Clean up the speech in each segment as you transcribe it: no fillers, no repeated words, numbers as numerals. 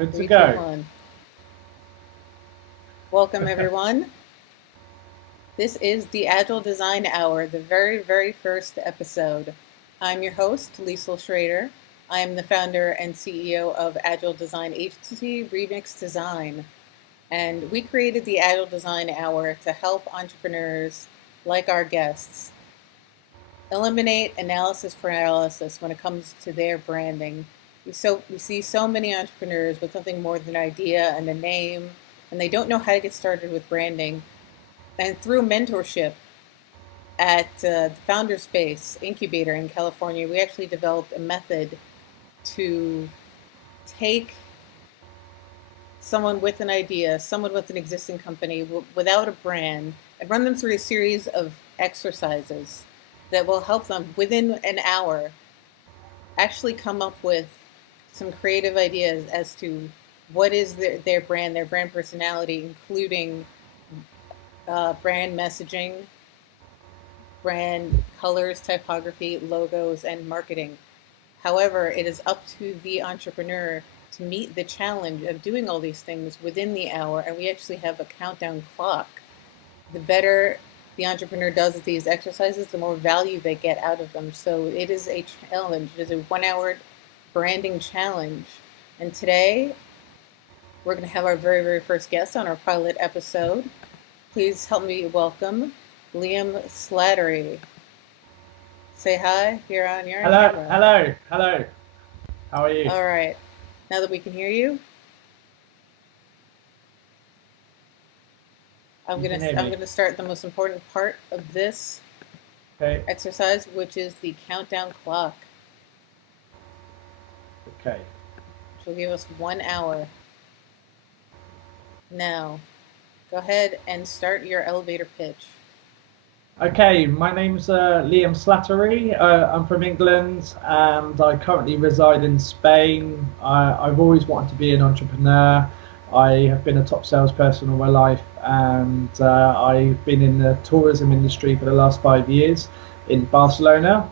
Good to Three, two, go. one. Welcome, everyone. This is the Agile Design Hour, the very, very first episode. I'm your host, Liesl Schrader. I am the founder and CEO of Agile Design Agency, Remix Design. And we created the Agile Design Hour to help entrepreneurs like our guests eliminate analysis paralysis when it comes to their branding. We see so many entrepreneurs with nothing more than an idea and a name, and they don't know how to get started with branding. And through mentorship at the Founder Space Incubator in California, we actually developed a method to take someone with an idea, someone with an existing company without a brand, and run them through a series of exercises that will help them within an hour actually come up with some creative ideas as to what is their brand personality, including brand messaging, brand colors, typography, logos, and marketing. However, it is up to the entrepreneur to meet the challenge of doing all these things within the hour, and we actually have a countdown clock. The better the entrepreneur does at these exercises, the more value they get out of them. So it is a challenge. It is a 1 hour branding challenge. And today, we're going to have our very, very first guest on our pilot episode. Please help me welcome Liam Slattery. Say hi. You're on Hello, camera. hello, hello. How are you? All right. Now that we can hear you, I'm gonna start the most important part of this exercise, which is the countdown clock. Okay. Which will give us 1 hour. Now, go ahead and start your elevator pitch. Okay, my name's Liam Slattery. I'm from England and I currently reside in Spain. I've always wanted to be an entrepreneur. I have been a top salesperson all my life, and I've been in the tourism industry for the last 5 years in Barcelona.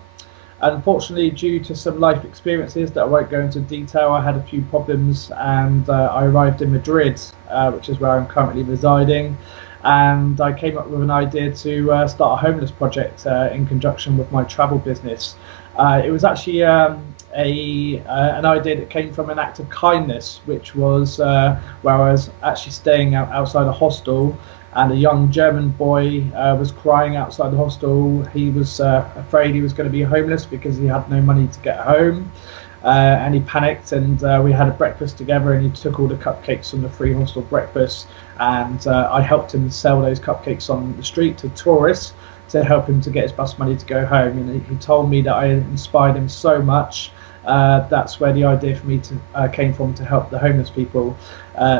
Unfortunately, due to some life experiences that I won't go into detail, I had a few problems, and I arrived in Madrid, which is where I'm currently residing. And I came up with an idea to start a homeless project in conjunction with my travel business. It was actually an idea that came from an act of kindness, which was where I was actually staying outside a hostel, and a young German boy was crying outside the hostel. He was afraid he was going to be homeless because he had no money to get home. And he panicked, and we had a breakfast together, and he took all the cupcakes from the free hostel breakfast, and I helped him sell those cupcakes on the street to tourists to help him to get his bus money to go home. And he told me that I inspired him so much. That's where the idea for me came from, to help the homeless people.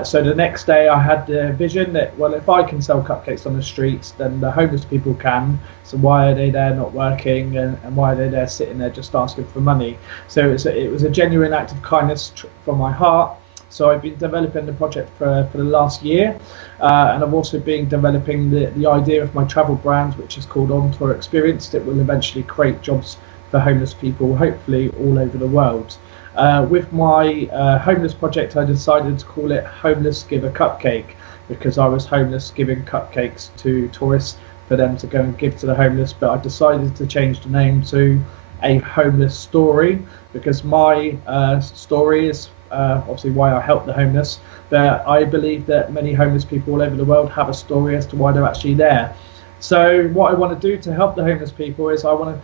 So the next day I had the vision that, well, if I can sell cupcakes on the streets, then the homeless people can. So why are they there not working, and why are they there sitting there just asking for money? So it was a genuine act of kindness from my heart. So I've been developing the project for the last year, and I've also been developing the idea of my travel brand, which is called On Tour Experience, that will eventually create jobs for homeless people, hopefully all over the world. With my homeless project, I decided to call it Homeless Give a Cupcake, because I was homeless giving cupcakes to tourists for them to go and give to the homeless. But I decided to change the name to A Homeless Story, because my story is obviously why I help the homeless. But I believe that many homeless people all over the world have a story as to why they're actually there. So what I want to do to help the homeless people is I want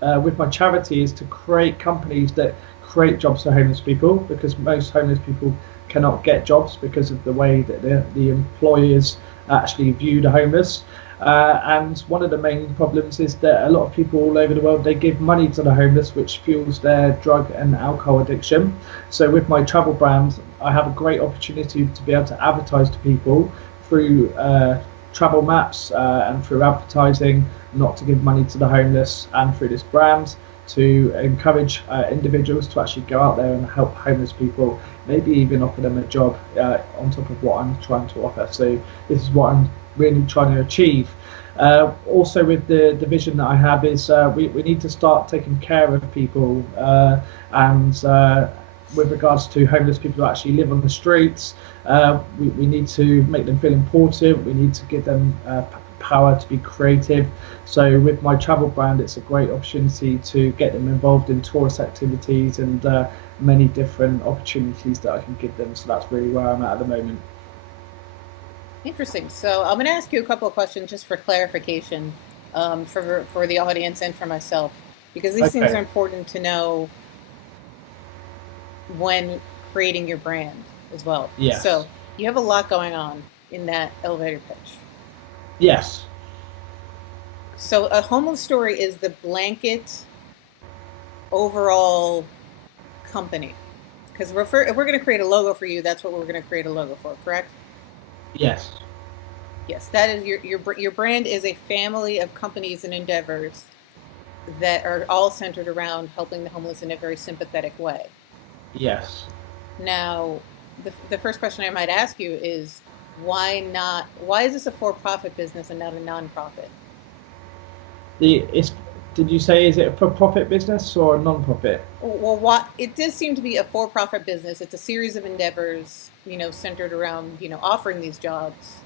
to, with my charity, is to create companies that create jobs for homeless people, because most homeless people cannot get jobs because of the way that the employers actually view the homeless. And one of the main problems is that a lot of people all over the world, they give money to the homeless, which fuels their drug and alcohol addiction. So with my travel brand, I have a great opportunity to be able to advertise to people through travel maps and through advertising, not to give money to the homeless, and through this brand to encourage individuals to actually go out there and help homeless people, maybe even offer them a job on top of what I'm trying to offer. So this is what I'm really trying to achieve. Also with the vision that I have is we need to start taking care of people and with regards to homeless people who actually live on the streets. We need to make them feel important. We need to give them power to be creative. So with my travel brand, it's a great opportunity to get them involved in tourist activities and many different opportunities that I can give them. So that's really where I'm at the moment. Interesting. So I'm going to ask you a couple of questions just for clarification, for the audience and for myself, because these things are Okay. important to know when creating your brand as well. Yes. So you have a lot going on in that elevator pitch. Yes. So a homeless story is the blanket overall company. Because if we're going to create a logo for you, that's what we're going to create a logo for, correct? Yes. Yes, that is your brand is a family of companies and endeavors that are all centered around helping the homeless in a very sympathetic way. Yes. Now, the first question I might ask you is why not? Why is this a for-profit business and not a non-profit? The it's Did you say, is it a for-profit business or a non-profit? Well, what it does seem to be a for-profit business. It's a series of endeavors, centered around offering these jobs.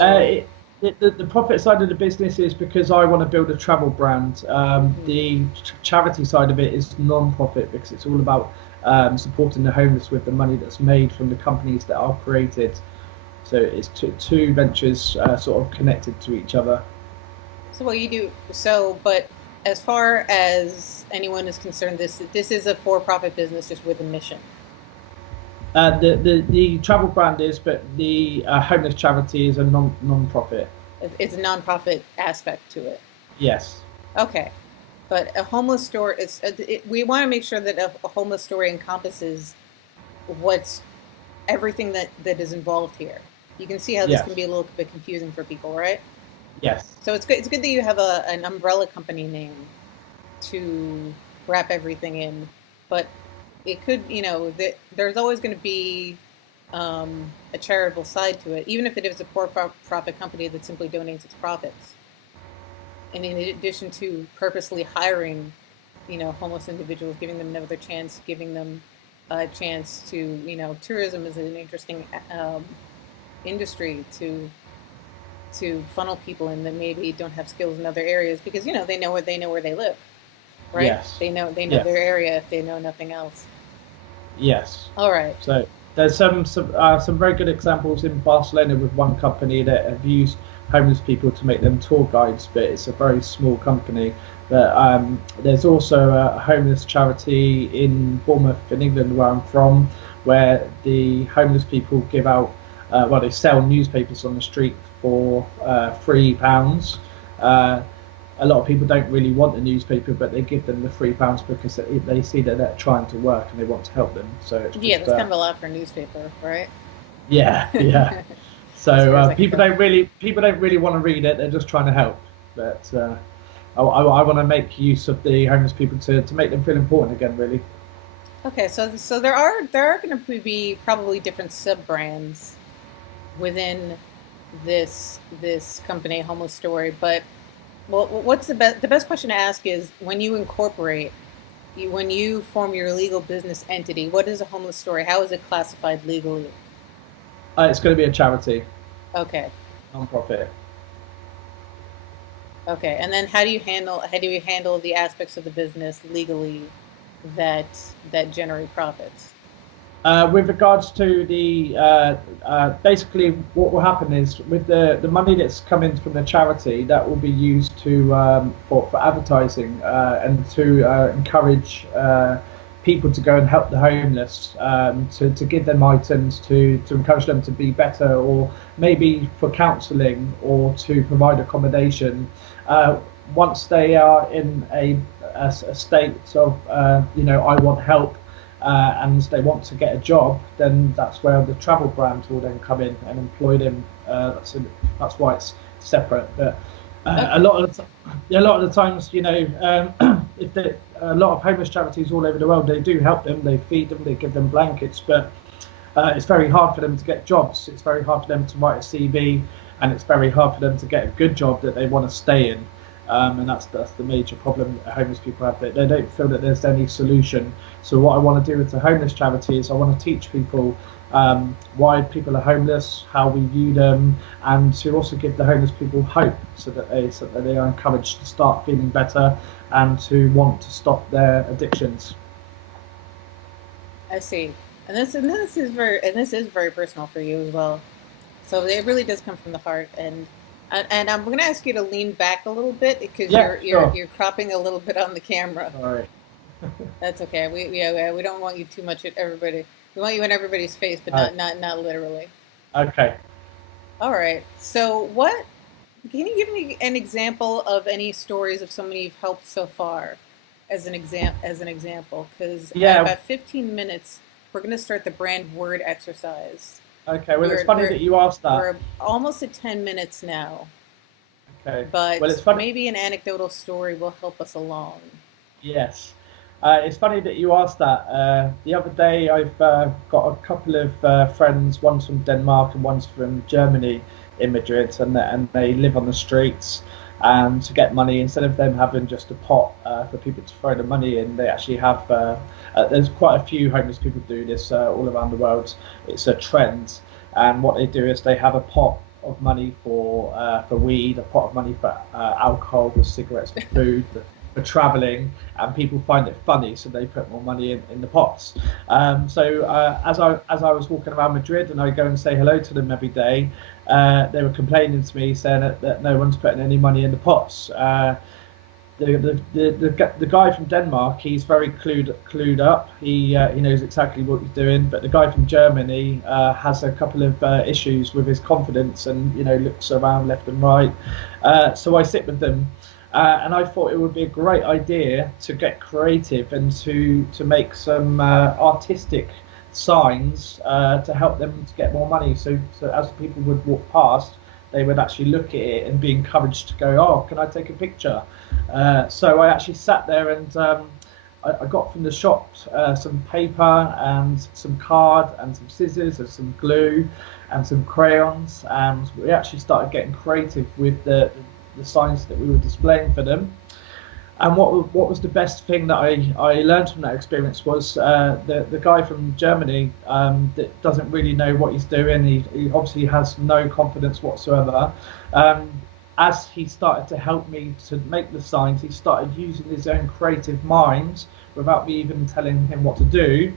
Uh, So, it, the profit side of the business is because I want to build a travel brand. mhm. The charity side of it is non-profit because it's all about supporting the homeless with the money that's made from the companies that are created. So it's two ventures sort of connected to each other. So what you do, but as far as anyone is concerned, this is a for-profit business just with a mission. The travel brand is, but the homeless charity is a non-profit. It's a nonprofit aspect to it. Yes. Okay, but a homeless story we want to make sure that a homeless story encompasses what's everything that is involved here. You can see how this can Yes. be a little bit confusing for people, right? Yes. So it's good. It's good that you have an umbrella company name to wrap everything in, but it could, there's always going to be a charitable side to it, even if it is a for-profit company that simply donates its profits. And in addition to purposely hiring, homeless individuals, giving them another chance, giving them a chance to, tourism is an interesting industry to funnel people in that maybe don't have skills in other areas because they know where they live, right? Yes. They know Yes. their area if they know nothing else. Yes. All right. So there's some very good examples in Barcelona with one company that have used homeless people to make them tour guides, but it's a very small company. But there's also a homeless charity in Bournemouth in England, where I'm from, where the homeless people give out, they sell newspapers on the street for £3. Uh, a lot of people don't really want the newspaper, but they give them the £3 because they see that they're trying to work and they want to help them. So it's Yeah, just that's kind of a lot for a newspaper, right? yeah, yeah. As So far as I can tell. people don't really want to read it. They're just trying to help. But I want to make use of the homeless people to make them feel important again. Really. Okay, so there are going to be probably different sub brands within this company, Homeless Story. But well, what's the best question to ask is when you incorporate, when you form your legal business entity, what is a homeless story? How is it classified legally? It's going to be a charity, Okay, non-profit. okay, and then how do you handle the aspects of the business legally that generate profits? With regards to the basically what will happen is with the money that's coming from the charity that will be used to for advertising and to encourage people to go and help the homeless to give them items to encourage them to be better or maybe for counselling or to provide accommodation once they are in a state of I want help and they want to get a job, then that's where the travel brand will then come in and employ them. That's why it's separate. But Okay. a lot of the times, if a lot of homeless charities all over the world, they do help them, they feed them, they give them blankets, but it's very hard for them to get jobs. It's very hard for them to write a CV, and it's very hard for them to get a good job that they want to stay in. And that's the major problem that homeless people have. They don't feel that there's any solution. So what I want to do with the homeless charity is I want to teach people why people are homeless, how we view them, and to also give the homeless people hope, so that they are encouraged to start feeling better and to want to stop their addictions. I see. And this is very personal for you as well. So it really does come from the heart. And I'm going to ask you to lean back a little bit because Yeah, sure. you're cropping a little bit on the camera. All right. That's okay. We don't want you too much at everybody. We want you in everybody's face, but Uh, not literally. okay. All right. So what can you give me an example of any stories of somebody you've helped so far as an example? Because at Yeah. about 15 minutes, we're going to start the brand word exercise. Okay. Well, it's We're funny we're that you asked that. we're almost at 10 minutes now, Okay. Well, but it's funny. maybe an anecdotal story will help us along. Yes. It's funny that you asked that. The other day, I've got a couple of friends, one's from Denmark and one's from Germany in Madrid, and they live on the streets. And to get money, instead of them having just a pot for people to throw the money in, they actually have. There's quite a few homeless people do this all around the world. It's a trend, and what they do is they have a pot of money for weed, a pot of money for alcohol, for cigarettes, for food, for traveling, and people find it funny, so they put more money in the pots. As I was walking around Madrid and I go and say hello to them every day, they were complaining to me saying that no one's putting any money in the pots. The guy from Denmark, he's very clued up. He knows exactly what he's doing. But the guy from Germany has a couple of issues with his confidence, and looks around left and right. So I sit with them, and I thought it would be a great idea to get creative and to make some artistic signs to help them to get more money. So as people would walk past, they would actually look at it and be encouraged to go, oh, can I take a picture? So I actually sat there and I got from the shop some paper and some card and some scissors and some glue and some crayons, and we actually started getting creative with the signs that we were displaying for them. And what was the best thing that I learned from that experience was the guy from Germany that doesn't really know what he's doing. He obviously has no confidence whatsoever. As he started to help me to make the signs, he started using his own creative mind without me even telling him what to do.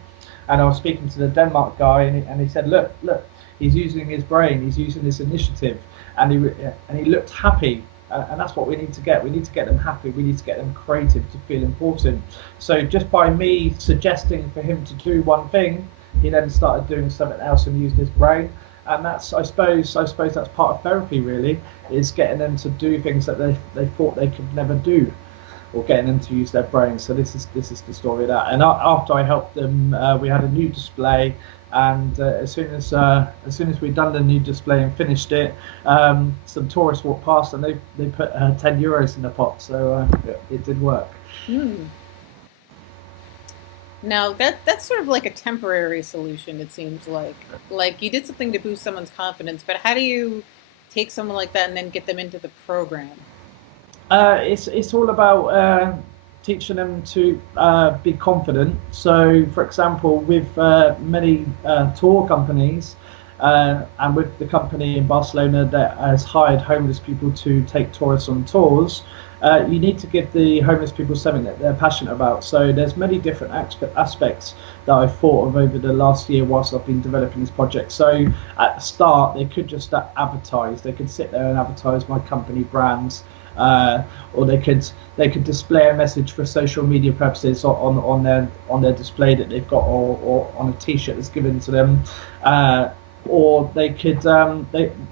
And I was speaking to the Denmark guy, and he said, look, he's using his brain, he's using this initiative, and he looked happy. And that's what we need to get. We need to get them happy. We need to get them creative to feel important. So just by me suggesting for him to do one thing, he then started doing something else and used his brain. And that's, I suppose that's part of therapy really, is getting them to do things that they thought they could never do, or getting them to use their brain. So this is the story of that. And after I helped them, we had a new display. And as soon as we'd done the new display and finished it, some tourists walked past and they put €10 in the pot, so it did work. Hmm. Now that's sort of like a temporary solution. It seems like you did something to boost someone's confidence, but how do you take someone like that and then get them into the program? It's all about teaching them to be confident. So, for example, with many tour companies, and with the company in Barcelona that has hired homeless people to take tourists on tours, you need to give the homeless people something that they're passionate about. So there's many different aspects that I've thought of over the last year whilst I've been developing this project. So at the start, they could just advertise. They could sit there and advertise my company brands, or they could display a message for social media purposes on their display that they've got, or on a T-shirt that's given to them. Or they could,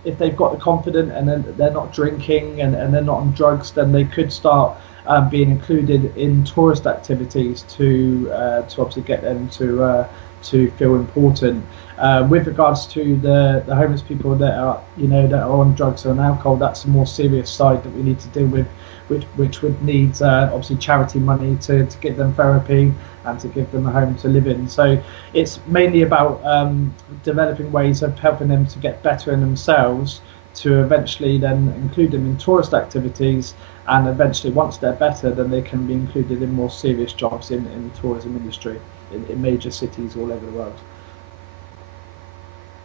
if they've got the confidence and then they're not drinking and they're not on drugs, then they could start being included in tourist activities to obviously get them to feel important. With regards to the homeless people that are on drugs and alcohol, that's a more serious side that we need to deal with, which would need obviously charity money to give them therapy and to give them a home to live in. So it's mainly about developing ways of helping them to get better in themselves, to eventually then include them in tourist activities, and eventually once they're better, then they can be included in more serious jobs in the tourism industry in major cities all over the world.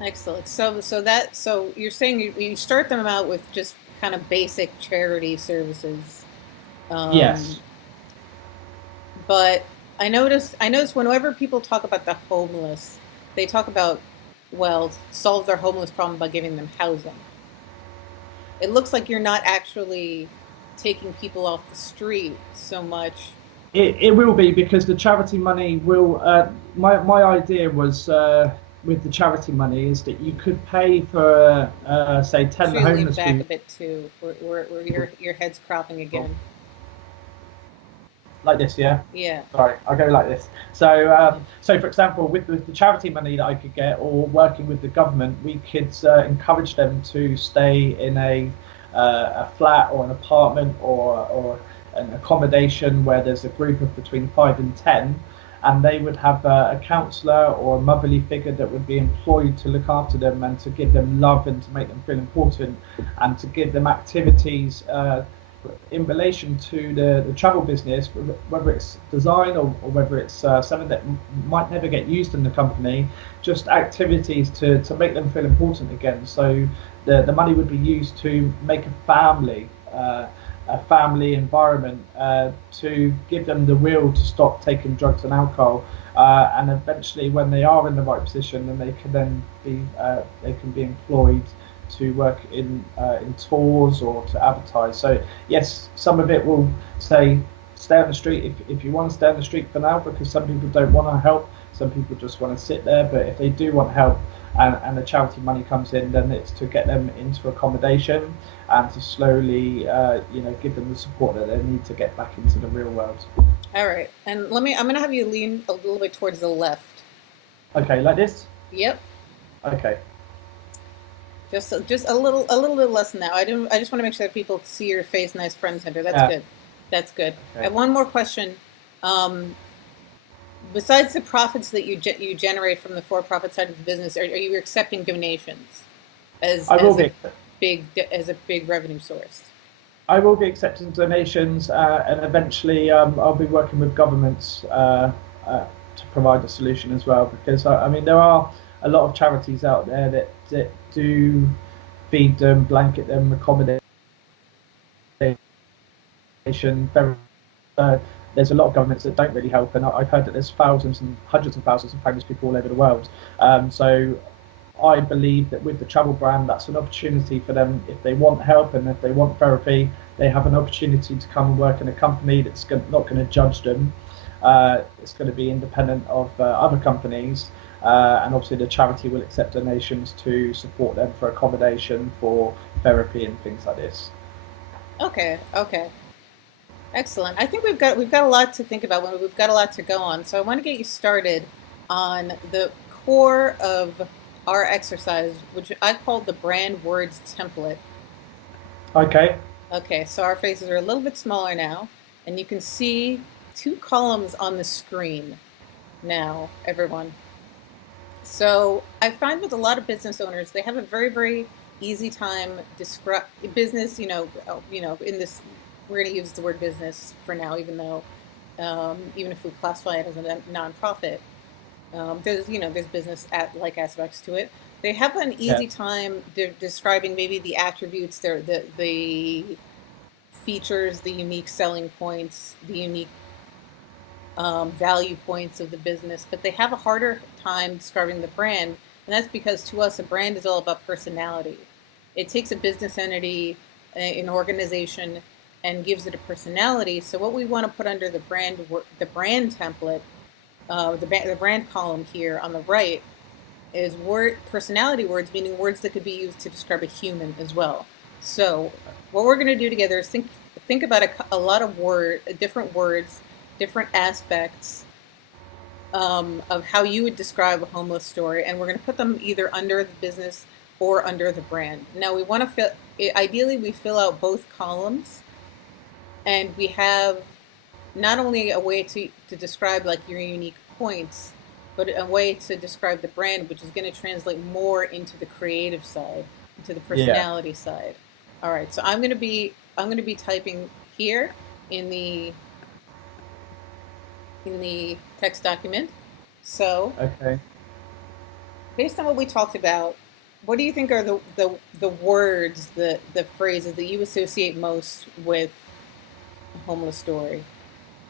Excellent. So you're saying you start them out with just kind of basic charity services. Um, Yes, but I noticed whenever people talk about the homeless, they talk about, well, solve their homeless problem by giving them housing. It looks like you're not actually taking people off the street so much. it will be because the charity money will. My idea was with the charity money is that you could pay for say Make 10 sure you lean homeless back a people. bit too, where your head's cropping again. Like this, yeah. Yeah. Sorry, I'll go like this. So, Okay. so for example, with the charity money that I could get, or working with the government, we could encourage them to stay in a flat or an apartment or an accommodation where there's a group of between 5 and 10, and they would have a counsellor or a motherly figure that would be employed to look after them and to give them love and to make them feel important and to give them activities in relation to the travel business, whether it's design or whether it's something that might never get used in the company, just activities to make them feel important again. So the money would be used to make a family environment, to give them the will to stop taking drugs and alcohol. And eventually, when they are in the right position, then they can be employed to work in tours or to advertise. So yes, some of it will say stay on the street if you want to stay on the street for now, because some people don't want to help. Some people just want to sit there. But if they do want help and the charity money comes in, then it's to get them into accommodation and to slowly, give them the support that they need to get back into the real world. All right. And I'm going to have you lean a little bit towards the left. Okay, like this. Yep. Okay. Just a little bit less than that. I just want to make sure that people see your face, nice front center. That's Yeah. good. That's good. I Okay. have one more question. Um, Besides the profits that you generate from the for-profit side of the business, are you accepting donations as I will be. as a big revenue source? I will be accepting donations, and eventually I'll be working with governments to provide a solution as well. Because I mean, there are a lot of charities out there that do feed them, blanket them, accommodation. Very, there's a lot of governments that don't really help, and I've heard that there's thousands and hundreds of thousands of homeless people all over the world. So I believe that with the travel brand, that's an opportunity for them if they want help and if they want therapy, they have an opportunity to come and work in a company that's not going to judge them. It's going to be independent of other companies, and obviously the charity will accept donations to support them for accommodation, for therapy, and things like this. Okay. Okay. Excellent. I think we've got a lot to think about. We've got a lot to go on. So I want to get you started on the core of our exercise, which I call the brand words template. Okay. Okay, so our faces are a little bit smaller now, and you can see two columns on the screen now, everyone. So I find with a lot of business owners, they have a very, very easy time describe business. In this, we're going to use the word business for now, even if we classify it as a nonprofit, there's business at like aspects to it. They have an Yeah. easy time describing maybe the attributes, the features, the unique selling points, the unique value points of the business, but they have a harder time describing the brand. And that's because to us, a brand is all about personality. It takes a business entity, an organization, and gives it a personality. So what we want to put under the brand template, the brand column here on the right, is word personality words, meaning words that could be used to describe a human as well. So what we're going to do together is think about a lot of different words, different aspects of how you would describe a homeless story, and we're going to put them either under the business or under the brand. Now we want to ideally we fill out both columns, and we have not only a way to describe like your unique points, but a way to describe the brand, which is going to translate more into the creative side. to the Yeah. personality side. All right, so I'm going to be typing here in the text document. So, Okay. based on what we talked about, what do you think are the words, the phrases that you associate most with a homeless story?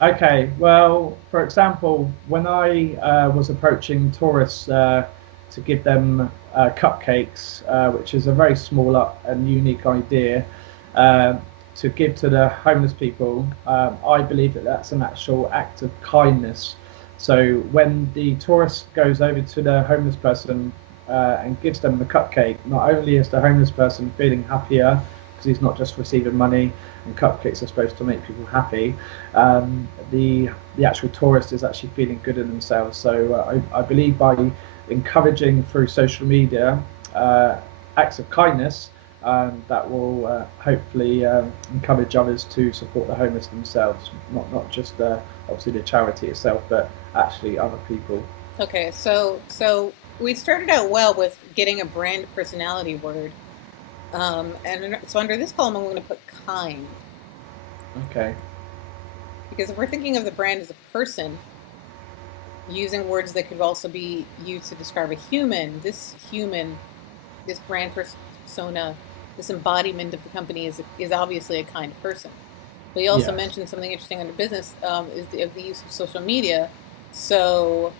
Okay, well, for example, when I was approaching tourists to give them cupcakes, which is a very small and unique idea, uh, to give to the homeless people, I believe that that's an actual act of kindness. So when the tourist goes over to the homeless person and gives them the cupcake, not only is the homeless person feeling happier because he's not just receiving money, and cupcakes are supposed to make people happy, the actual tourist is actually feeling good in themselves. So I believe by encouraging through social media uh, acts of kindness, that will hopefully encourage others to support the homeless themselves, not just obviously the charity itself, but actually other people. Okay, so we started out well with getting a brand personality word, and so under this column, I'm going to put kind, Okay. because if we're thinking of the brand as a person, using words that could also be used to describe a human, this brand persona, this embodiment of the company is obviously a kind person. But you also Yes. mentioned something interesting under business, is the use of social media. So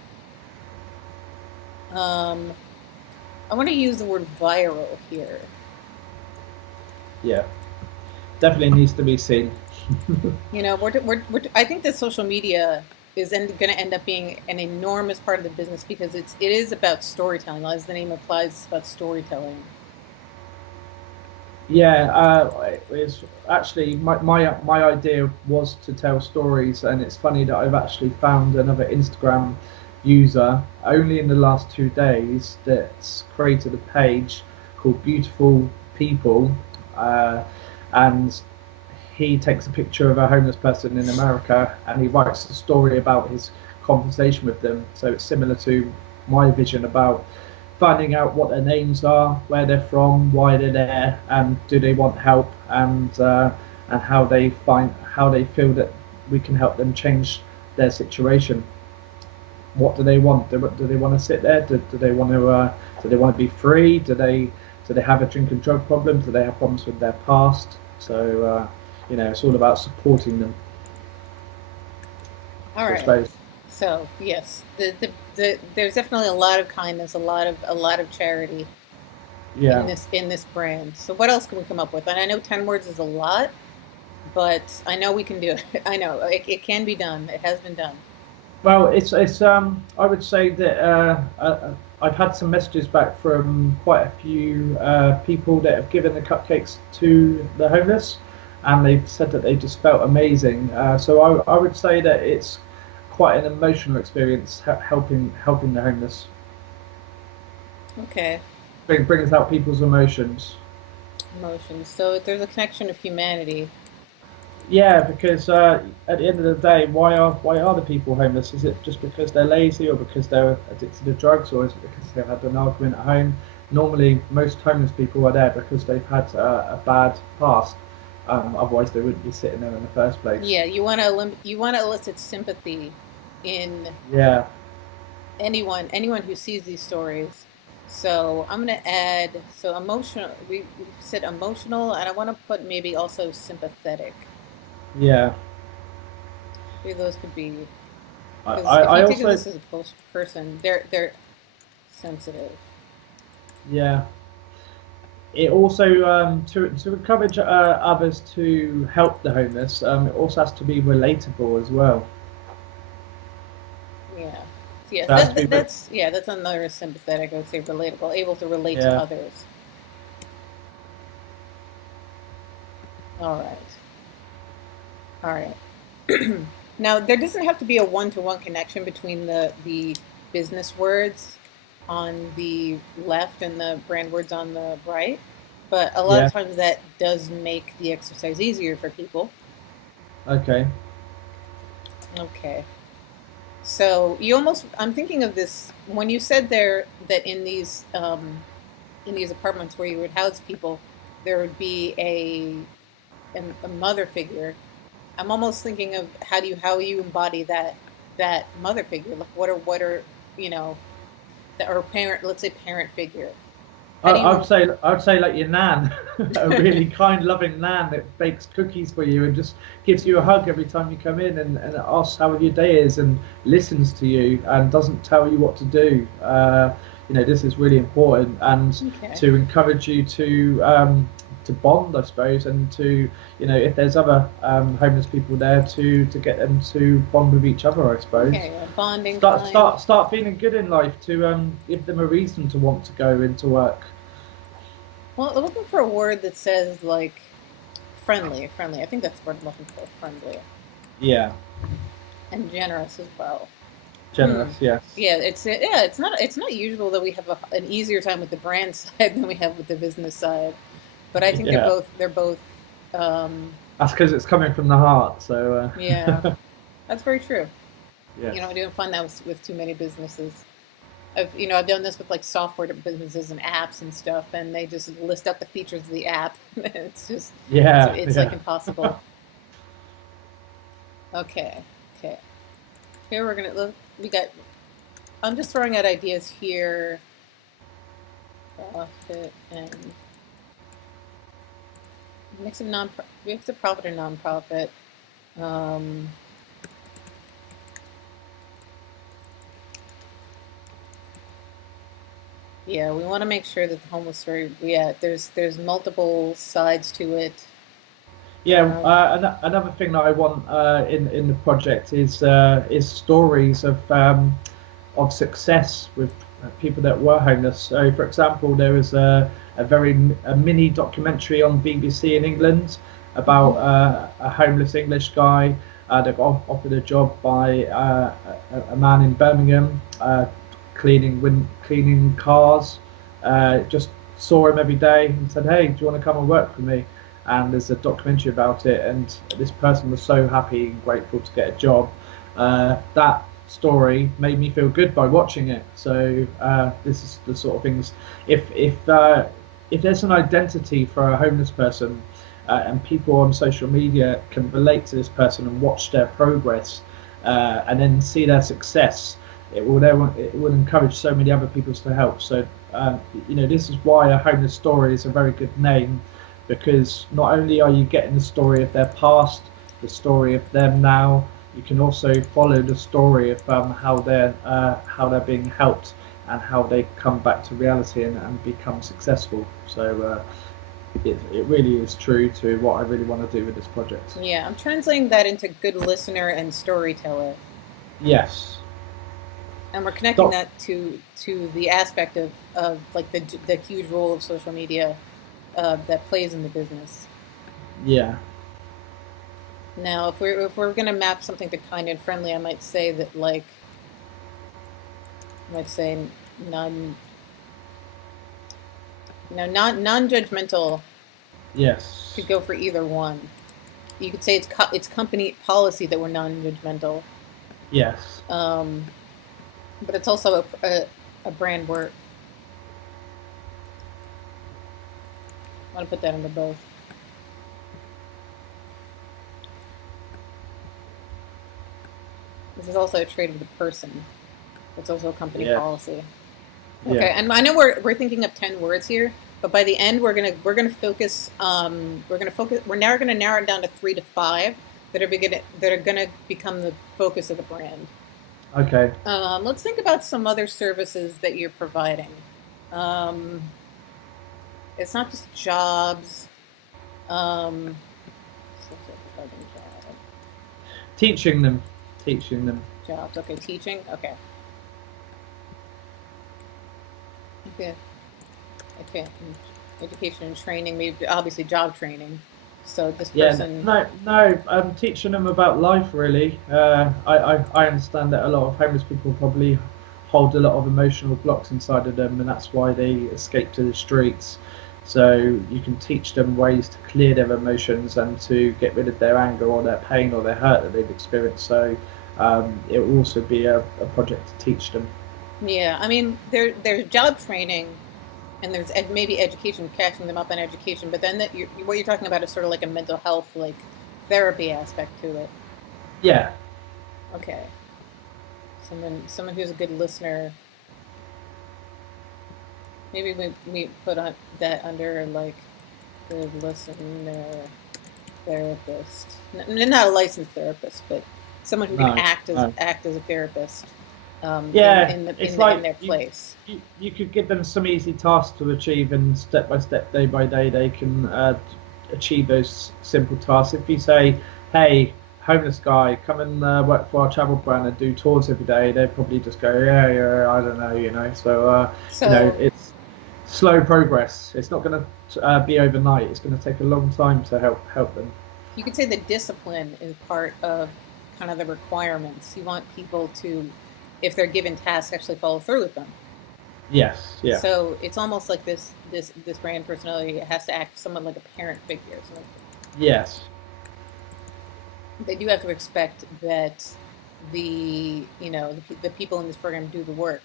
um, I want to use the word viral here. Yeah. Definitely needs to be seen. I think that social media is going to end up being an enormous part of the business because it is about storytelling. As the name implies, it's about storytelling. Yeah, it's actually my idea was to tell stories, and it's funny that I've actually found another Instagram user only in the last 2 days that's created a page called Beautiful People, uh, and he takes a picture of a homeless person in America and he writes a story about his conversation with them. So it's similar to my vision about finding out what their names are, where they're from, why they're there, and do they want help, and how they feel that we can help them change their situation. What do they want? Do they want to sit there? Do they want to be free? Do they have a drink and drug problem? Do they have problems with their past? So it's all about supporting them. All So I right. suppose, So yes, there's definitely a lot of kindness, a lot of charity in yeah. this brand. So what else can we come up with? And I know 10 words is a lot, but I know we can do it. I know it can be done. It has been done. Well, it's I would say that I've had some messages back from quite a few people that have given the cupcakes to the homeless, and they've said that they just felt amazing. So I would say that it's quite an emotional experience helping the homeless. Okay. Brings out people's emotions. Emotions. So there's a connection of humanity. Yeah, because at the end of the day, why are the people homeless? Is it just because they're lazy, or because they're addicted to drugs, or is it because they've had an argument at home? Normally, most homeless people are there because they've had a bad past. Otherwise, they wouldn't be sitting there in the first place. Yeah, you want to elicit sympathy in Yeah, anyone who sees these stories. So I'm going to add, so emotional. We said emotional, and I want to put maybe also sympathetic. yeah. Maybe those could be, I, because I, if I you think of also this as a close person, they're sensitive. yeah. It also to encourage others to help the homeless. It also has to be relatable as well. Yeah. So yes, It has to be, that's another sympathetic. I would say relatable, able to relate to yeah. others. All right. All right. Now, there doesn't have to be a one-to-one connection between the business words on the left and the brand words on the right, but a lot of Yeah. times that does make the exercise easier for people. Okay. Okay. So I'm thinking of this when you said there that in these in these apartments where you would house people, there would be a mother figure. I'm almost thinking of how you embody that mother figure. Like what are you know or parent, let's say parent figure. How do you? I would say like your nan, a really kind, loving nan that bakes cookies for you and just gives you a hug every time you come in and asks how your day is and listens to you and doesn't tell you what to do. This is really important and Okay. to encourage you to bond, I suppose, and to if there's other homeless people there to get them to bond with each other, I suppose. Okay, a bonding Start time. start start feeling good in life to give them a reason to want to go into work. Well, I'm looking for a word that says like friendly, friendly. I think that's the word I'm looking for, friendly, Yeah, and generous as well. Hmm. generous. Yes. Yeah, it's not usual that we have an easier time with the brand side than we have with the business side, but I think Yeah, they're both that's because it's coming from the heart. So yeah, that's very true. yes. I don't find that with too many businesses. I've done this with like software businesses and apps and stuff, and they just list out the features of the app. It's just Yeah, it's like yeah. impossible. Okay, okay. Here we're gonna look. We got. I'm just throwing out ideas here. Profit and mix of profit and nonprofit. Um, yeah, we want to make sure that the homeless story. Yeah, there's multiple sides to it. Yeah, Um, another thing that I want in the project is stories of success with people that were homeless. So, for example, there was a mini documentary on BBC in England about mhm. a homeless English guy that got offered a job by a man in Birmingham cleaning cars. Just saw him every day and said, "Hey, do you want to come and work for me?" And there's a documentary about it, and this person was so happy and grateful to get a job. That story made me feel good by watching it. So this is the sort of things. If there's an identity for a homeless person, and people on social media can relate to this person and watch their progress, and then see their success, it will encourage so many other people to help. So this is why a homeless story is a very good name, because not only are you getting the story of their past, the story of them now, you can also follow the story of how they're being helped and how they come back to reality and become successful. So it really is true to what I really want to do with this project. Yeah, I'm translating that into good listener and storyteller, Yes. and we're connecting Doc, that to the aspect of like the huge role of social media that plays in the business. yeah. Now, if we're gonna map something to kind and friendly, I might say non non-judgmental could Yes. go for either one. You could say it's company policy that we're non-judgmental, Yes. um, but it's also a brand word. I want to put that into both. This is also a trait of the person. It's also a company Yes. policy. Okay, Yeah. and I know we're thinking of 10 words here, but by the end we're gonna focus. We're now gonna narrow it down to 3 to 5 that are gonna become the focus of the brand. Okay. Let's think about some other services that you're providing. Um, it's not just jobs. Um, Teaching them. Teaching them. jobs. Okay, teaching. Okay. Okay. Okay. Education and training. Maybe obviously job training. So this Yeah, person. no, no. Teaching them about life, really. I understand that a lot of homeless people probably hold a lot of emotional blocks inside of them, and that's why they escape to the streets. So you can teach them ways to clear their emotions and to get rid of their anger or their pain or their hurt that they've experienced. So it will also be a project to teach them. Yeah, I mean, there's job training. And there's maybe education, catching them up on education, but then what you're talking about is sort of like a mental health, like therapy aspect to it. Yeah. Okay, someone who's a good listener. Maybe we put on that under like good listener therapist. Not a licensed therapist, but someone who can No. No. act as a therapist Yeah, it's in like their place. you could give them some easy tasks to achieve, and step by step, day by day, they can achieve those simple tasks. If you say, "Hey, homeless guy, come and work for our travel brand and do tours every day," they'd probably just go, "Yeah, yeah, I don't know, you know." So, So it's slow progress. It's not going to be overnight. It's going to take a long time to help them. you could say the discipline is part of kind of the requirements. You want people to, if they're given tasks, actually follow through with them. Yes, yeah, So it's almost like this brand personality has to act somewhat like a parent figure. So yes, they do have to expect that the people in this program do the work,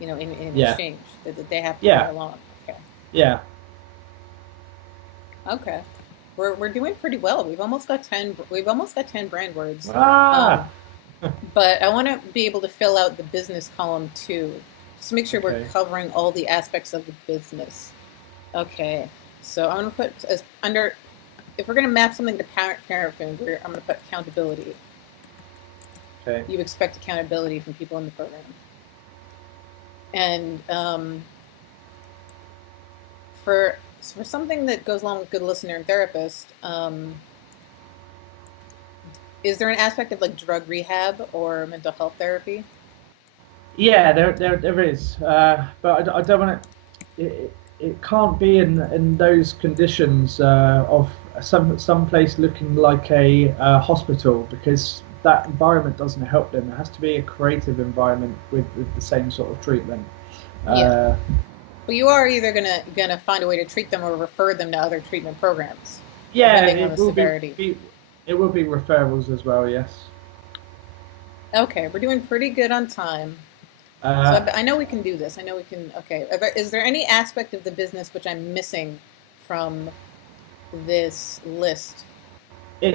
in yeah, exchange that they have to yeah, follow along. Okay. yeah. Okay. We're doing pretty well. We've almost got 10 brand words. Um, Ah, but I want to be able to fill out the business column too, just to make sure we're okay, covering all the aspects of the business. Okay. So I'm gonna put as under if we're gonna map something to parent figure, I'm gonna put accountability. okay. You expect accountability from people in the program, and for something that goes along with good listener and therapist, is there an aspect of like drug rehab or mental health therapy? Yeah, there is, but I don't want to. It can't be in those conditions of some place looking like a hospital, because that environment doesn't help them. It has to be a creative environment with the same sort of treatment. Yeah, Uh, but you are either gonna find a way to treat them or refer them to other treatment programs, yeah, depending on the severity. it will be referrals as well. Yes. Okay, we're doing pretty good on time. So Uh, I know we can do this. I know we can. Okay, is there any aspect of the business which I'm missing from this list?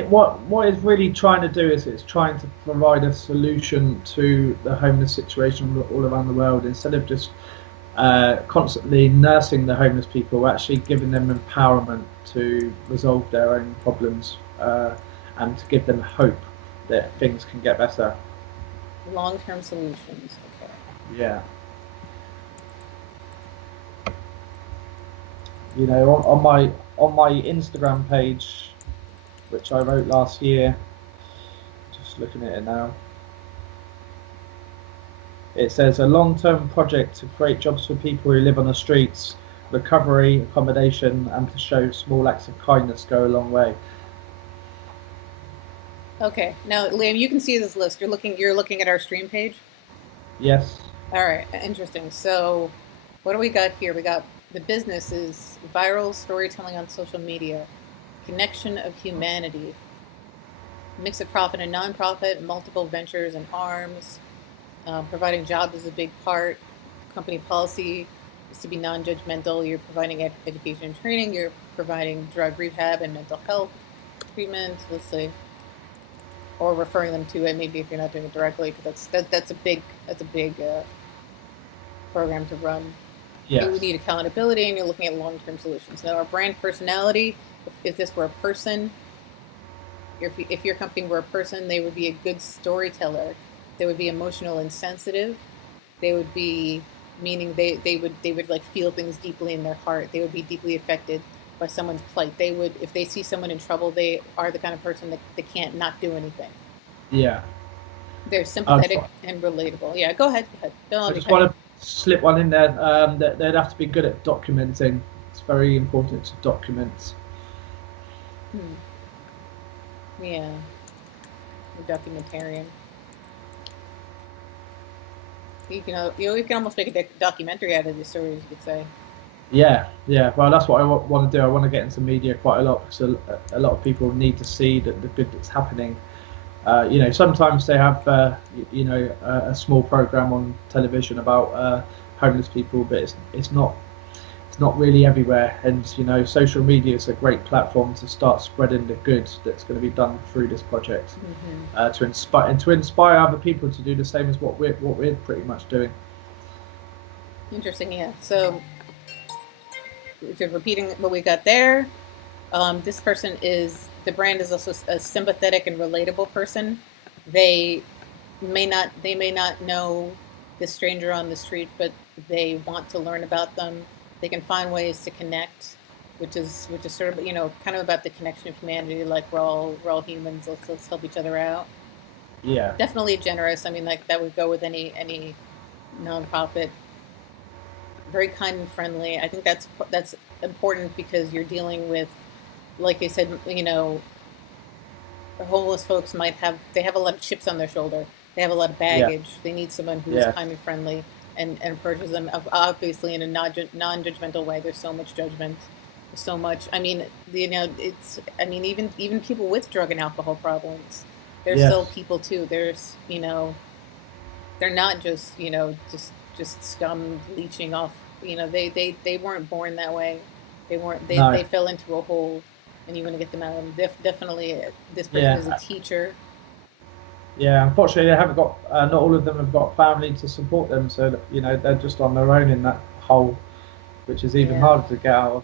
what it's really trying to do is it's trying to provide a solution to the homeless situation all around the world, instead of just constantly nursing the homeless people, actually giving them empowerment to resolve their own problems, and to give them hope that things can get better. Long-term solutions. Okay. Yeah, you know, on my Instagram page, which I wrote last year, just looking at it now. It says a long-term project to create jobs for people who live on the streets, recovery, accommodation, and to show small acts of kindness go a long way. Okay. Now, Liam, you can see this list. You're looking at our stream page. Yes. All right. Interesting. So, what do we got here? We got the business is viral storytelling on social media, connection of humanity, mix of profit and nonprofit, multiple ventures and arms. Providing jobs is a big part. Company policy is to be non-judgmental. You're providing education and training. You're providing drug rehab and mental health treatment. Let's see, or referring them to it. Maybe if you're not doing it directly, because that's a big program to run. You Yes. need accountability, and you're looking at long-term solutions. Now, our brand personality. If this were a person, if your company were a person, they would be a good storyteller. They would be emotional and sensitive. They would be meaning they would like feel things deeply in their heart. They would be deeply affected by someone's plight. They would, if they see someone in trouble, they are the kind of person that they can't not do anything. Yeah. They're I just, sympathetic and relatable. Yeah, go ahead. Go ahead. Don't I let me just cut you. want to slip one in there. That they'd have to be good at documenting. It's very important to document. Hmm. Yeah, the documentarian. You can almost make a documentary out of these stories. You could say. Yeah, yeah. Well, that's what I want to do. I want to get into media quite a lot, because a lot of people need to see that the good that's happening. You know, sometimes they have, a small program on television about homeless people, but it's it's not really everywhere. And social media is a great platform to start spreading the good that's going to be done through this project, to inspire other people to do the same as what we're pretty much doing. Interesting, yeah. So, if you're repeating what we got there, this person is the brand is also a sympathetic and relatable person. They they may not know the stranger on the street, but they want to learn about them. They can find ways to connect, which is sort of kind of about the connection of humanity. Like we're all humans. Let's help each other out. Yeah, Definitely generous. I mean, like that would go with any nonprofit. Very kind and friendly. I think that's important because you're dealing with, like I said, homeless folks they have a lot of chips on their shoulder. They have a lot of yeah, baggage. They need someone who is yes, kind and friendly and approaches them obviously in a non-judgmental way. There's so much judgment. There's so much. I mean, it's. I mean, even people with drug and alcohol problems, they're still yes, people too. They're not just scum leeching off. They weren't born that way. They no, fell into a hole, and you want to get them out. And definitely, this person is a yeah. teacher. Yeah, unfortunately, they haven't got. Not all of them have got family to support them, so that, they're just on their own in that hole, which is even Yeah, harder to get out of.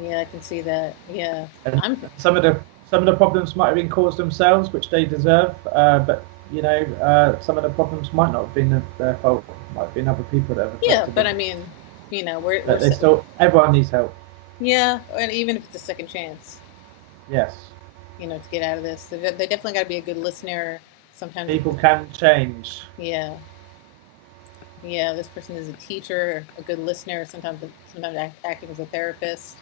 yeah, I can see that. Yeah, And I'm. some of the problems might have been caused themselves, which they deserve. But some of the problems might not have been their fault. Might have been other people that have Yeah, affected but them. I mean, we're But everyone needs help. yeah, and even if it's a second chance, Yes, to get out of this, they definitely got to be a good listener. Sometimes, people can change. yeah, yeah, this person is a teacher, a good listener, sometimes acting as a therapist.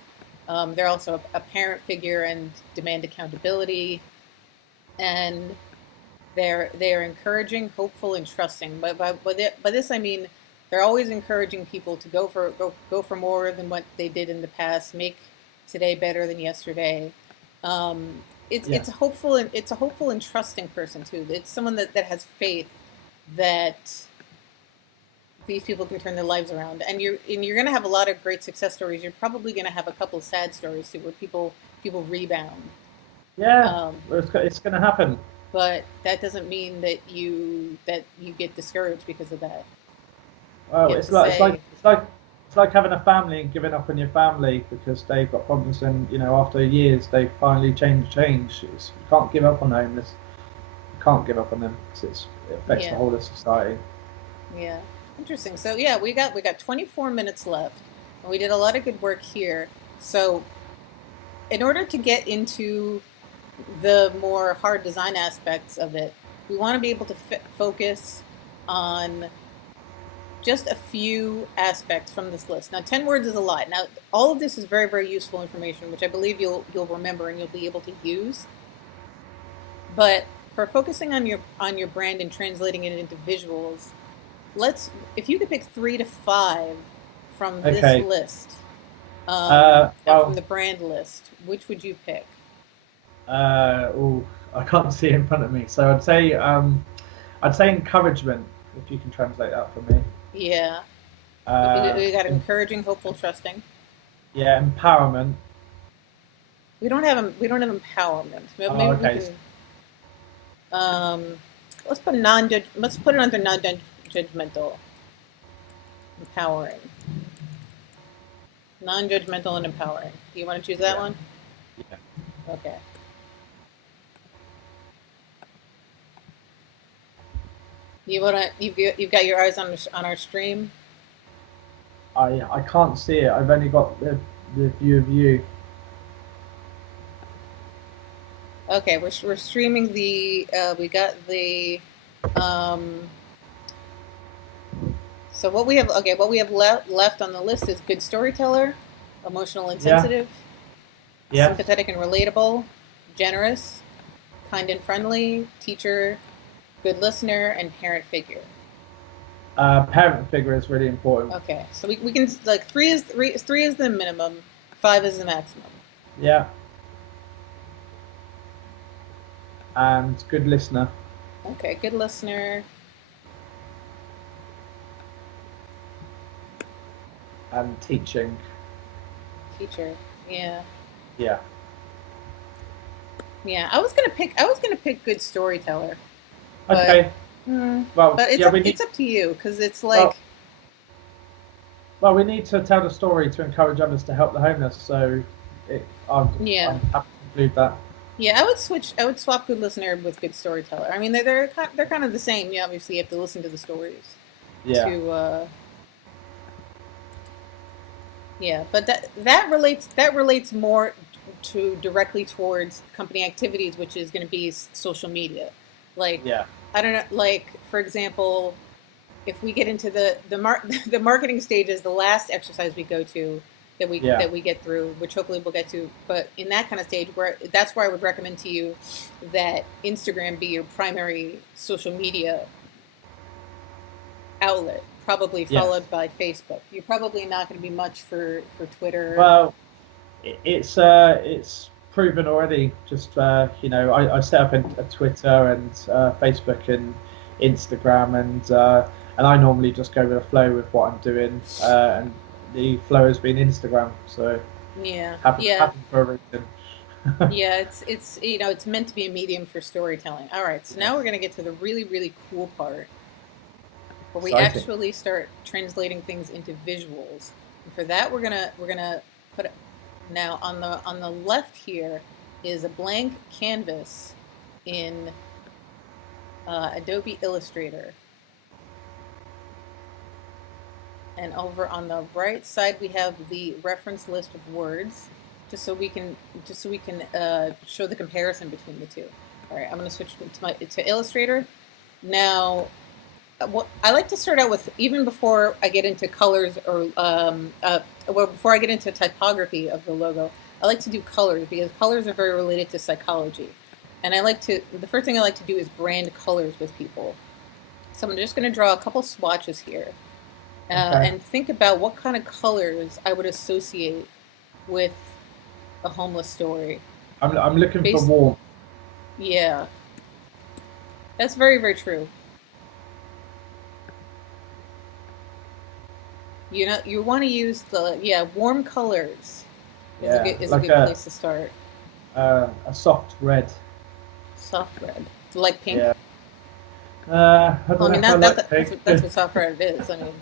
They're also a parent figure and demand accountability, and they're encouraging, hopeful, and trusting. But by this I mean they're always encouraging people to go for more than what they did in the past, make today better than yesterday. It's Yes, a hopeful and trusting person too. It's someone that has faith that these people can turn their lives around. And you're going to have a lot of great success stories. You're probably going to have a couple sad stories too, where people rebound. yeah, Um, well, it's going to happen. but that doesn't mean that you get discouraged because of that. You Well, have it's to like it's like say, it's like it's like having a family and giving up on your family because they've got problems, and after years they finally change. You can't give up on the homeless. You can't give up on them because it affects the yeah, whole of society. yeah, interesting. So yeah, we got 24 minutes left, and we did a lot of good work here. So in order to get into the more hard design aspects of it, we want to be able to focus on just a few aspects from this list. Now, 10 words is a lot. Now, all of this is very, very useful information, which I believe you'll remember and you'll be able to use. But for focusing on your brand and translating it into visuals, if you could pick 3 to 5 from this Okay. list, from Well, the brand list, which would you pick? oh, I can't see it in front of me, so I'd say encouragement if you can translate that for me. Yeah, we, Uh, we got em- encouraging, hopeful, trusting. yeah, empowerment. We don't have empowerment. Oh, Maybe we okay. can. Um, let's put it under non-judgmental, empowering, non-judgmental and empowering. Do you want to choose that Yeah, one? yeah. Okay. You've got your eyes on our stream. I can't see it. I've only got the view of you. Okay, we're streaming we got the um. So what we have left on the list is good storyteller, emotional and Yeah. sensitive, Yes. sympathetic and relatable, generous, kind and friendly, teacher, good listener, and parent figure. Parent figure is really important. Okay, so we can like three is the minimum, 5 is the maximum. Yeah. And good listener. Okay, good listener. and teaching. Teacher. Yeah. Yeah. Yeah. I was gonna pick good storyteller, but Okay. Well, but it's yeah, up we need. it's up to you because it's Well, like well, we need to tell the story to encourage others to help the homeless. So, yeah. I'm happy to include that. Yeah, I would swap good listener with good storyteller. I mean, they're kind of the same. You obviously have to listen to the stories Yeah. to yeah, but that relates more to directly towards company activities, which is going to be social media. Like Yeah. I don't know, like for example, if we get into the marketing stage is the last exercise we go to that we Yeah. that we get through, which hopefully we'll get to. But in that kind of stage, that's where I would recommend to you that Instagram be your primary social media outlet, probably Yes. followed by Facebook. You're probably not going to be much for Twitter. Well, it's proven already. Just I set up a Twitter and Facebook and Instagram, and I normally just go with the flow with what I'm doing, and the flow has been Instagram. So Yeah, yeah, happen for a reason. yeah. It's meant to be a medium for storytelling. All right, so now we're Yes, going to get to the really really cool part where we exciting. actually start translating things into visuals. And for that, we're gonna put now on the left here is a blank canvas in Adobe Illustrator, and over on the right side we have the reference list of words, just so we can show the comparison between the two. All right, I'm going to switch to Illustrator now. What I like to start out with, even before I get into colors or before I get into typography of the logo, I like to do colors because colors are very related to psychology. And the first thing I like to do is brand colors with people. So I'm just going to draw a couple swatches here, Okay, and think about what kind of colors I would associate with a homeless story. I'm looking for Based, warmth. yeah, that's very very true. You want to use the warm colors is a Yeah, good place to start. a soft red. Soft red, like Yeah. pink. I Well, don't I know mean if I that, that like that- that's pink. what that's what soft red is. I mean,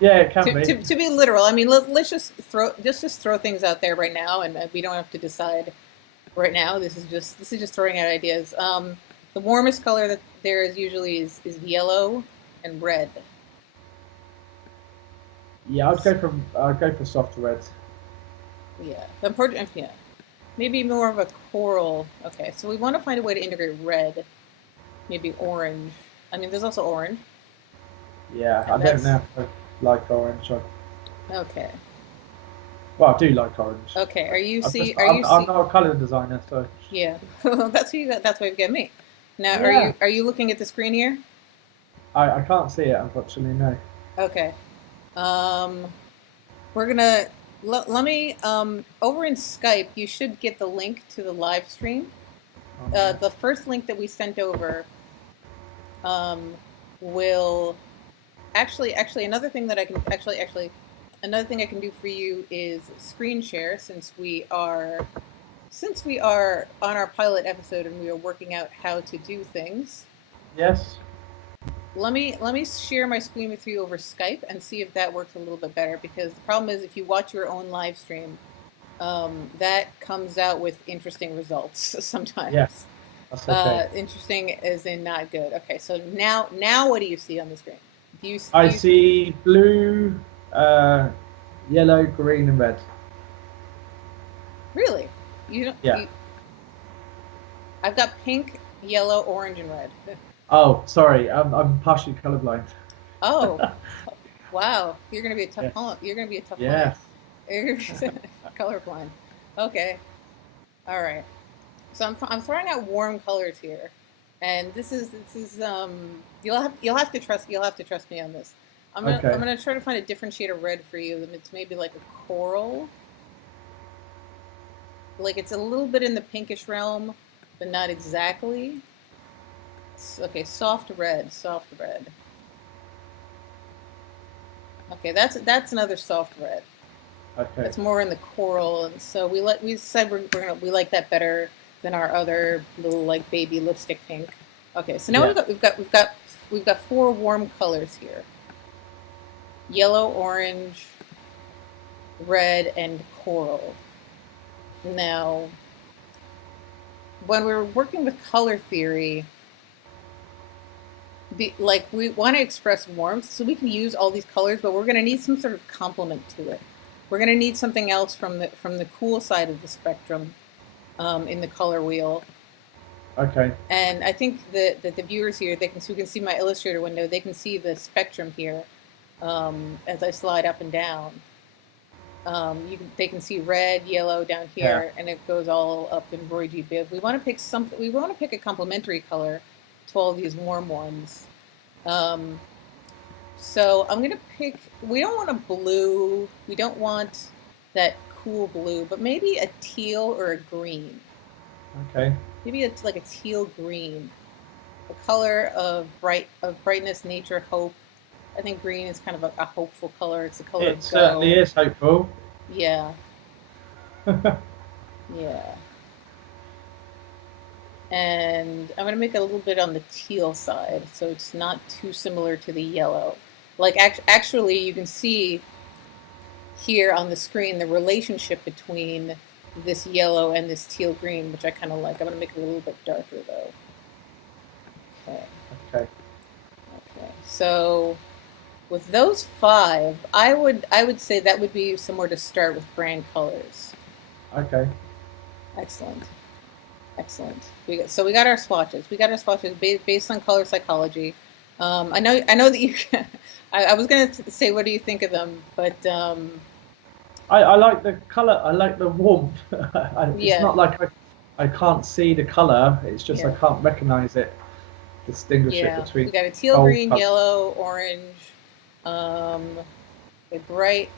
Yeah, it can to, be. to, to be literal, I mean let's just throw things out there right now, and we don't have to decide right now. This is just throwing out ideas. The warmest color that there is usually is yellow and red. Yeah, I'd go for soft red. Yeah, the important. Yeah, maybe more of a coral. Okay, so we want to find a way to integrate red. Maybe orange. I mean, there's also orange, Yeah, I and don't that's know if I like orange. okay. Well, I do like orange. Okay, are you I'm see? just Are you I'm see? not a color designer, so Yeah, that's what you got. That's why you get me. Now, are yeah, you looking at the screen here? I can't see it unfortunately. No. Okay. Um, we're gonna let me over in Skype. You should get the link to the live stream. Um, The first link that we sent over um, will actually another thing I can do for you is screen share, since we are on our pilot episode and we are working out how to do things. yes. Let me share my screen with you over Skype and see if that works a little bit better, because the problem is if you watch your own live stream, that comes out with interesting results Yeah, sometimes. that's okay. Interesting as in not good. Okay, so now what do you see on the screen? Do I you see blue, uh, yellow, green, and red. really? You don't Yeah. you? I've got pink, yellow, orange, and red. Oh, sorry. I'm partially colorblind. Oh, wow! Yes. You're gonna be a tough client. Yes. You're colorblind. Okay. All right. So I'm throwing out warm colors here, and this is you'll have to trust me on this. I'm Okay. gonna try to find a different shade of red for you. It's maybe like a coral, like it's a little bit in the pinkish realm, but not exactly. Okay, soft red, soft red. Okay, that's another soft red. Okay. It's more in the coral, and so we said we like that better than our other little like baby lipstick pink. Okay, so now Yeah. we've got four warm colors here: yellow, orange, red, and coral. Now, when we're working with color theory, we want to express warmth, so we can use all these colors, but we're going to need some sort of complement to it. We're going to need something else from the cool side of the spectrum in the color wheel. Okay. And I think that the viewers here, who can see my Illustrator window, they can see the spectrum here as I slide up and down. They can see red, yellow down Yeah. here, and it goes all up in Roy G. Biv. We want to pick something. We want to pick a complementary color to all these warm ones. Um, so I'm gonna pick. We don't want a blue. We don't want that cool blue, but maybe a teal or a green. Okay. Maybe it's like a teal green, a color of brightness, nature, hope. I think green is kind of a hopeful color. It's the color It of certainly go. is hopeful. Yeah, yeah. And I'm gonna make it a little bit on the teal side, so it's not too similar to the yellow. Like actually, you can see here on the screen the relationship between this yellow and this teal green, which I kind of like. I'm gonna make it a little bit darker though. Okay, Okay. okay. So with those five, I would say that would be somewhere to start with brand colors. Okay. Excellent. Excellent. So we got our swatches. We got our swatches based on color psychology. I know that you. I was gonna say, what do you think of them? But I like the color. I like the warmth. It's yeah, not like I can't see the color. It's just I yeah, can't recognize it, distinguish it yeah. We between got a teal, cold green, color. yellow, orange, um, a bright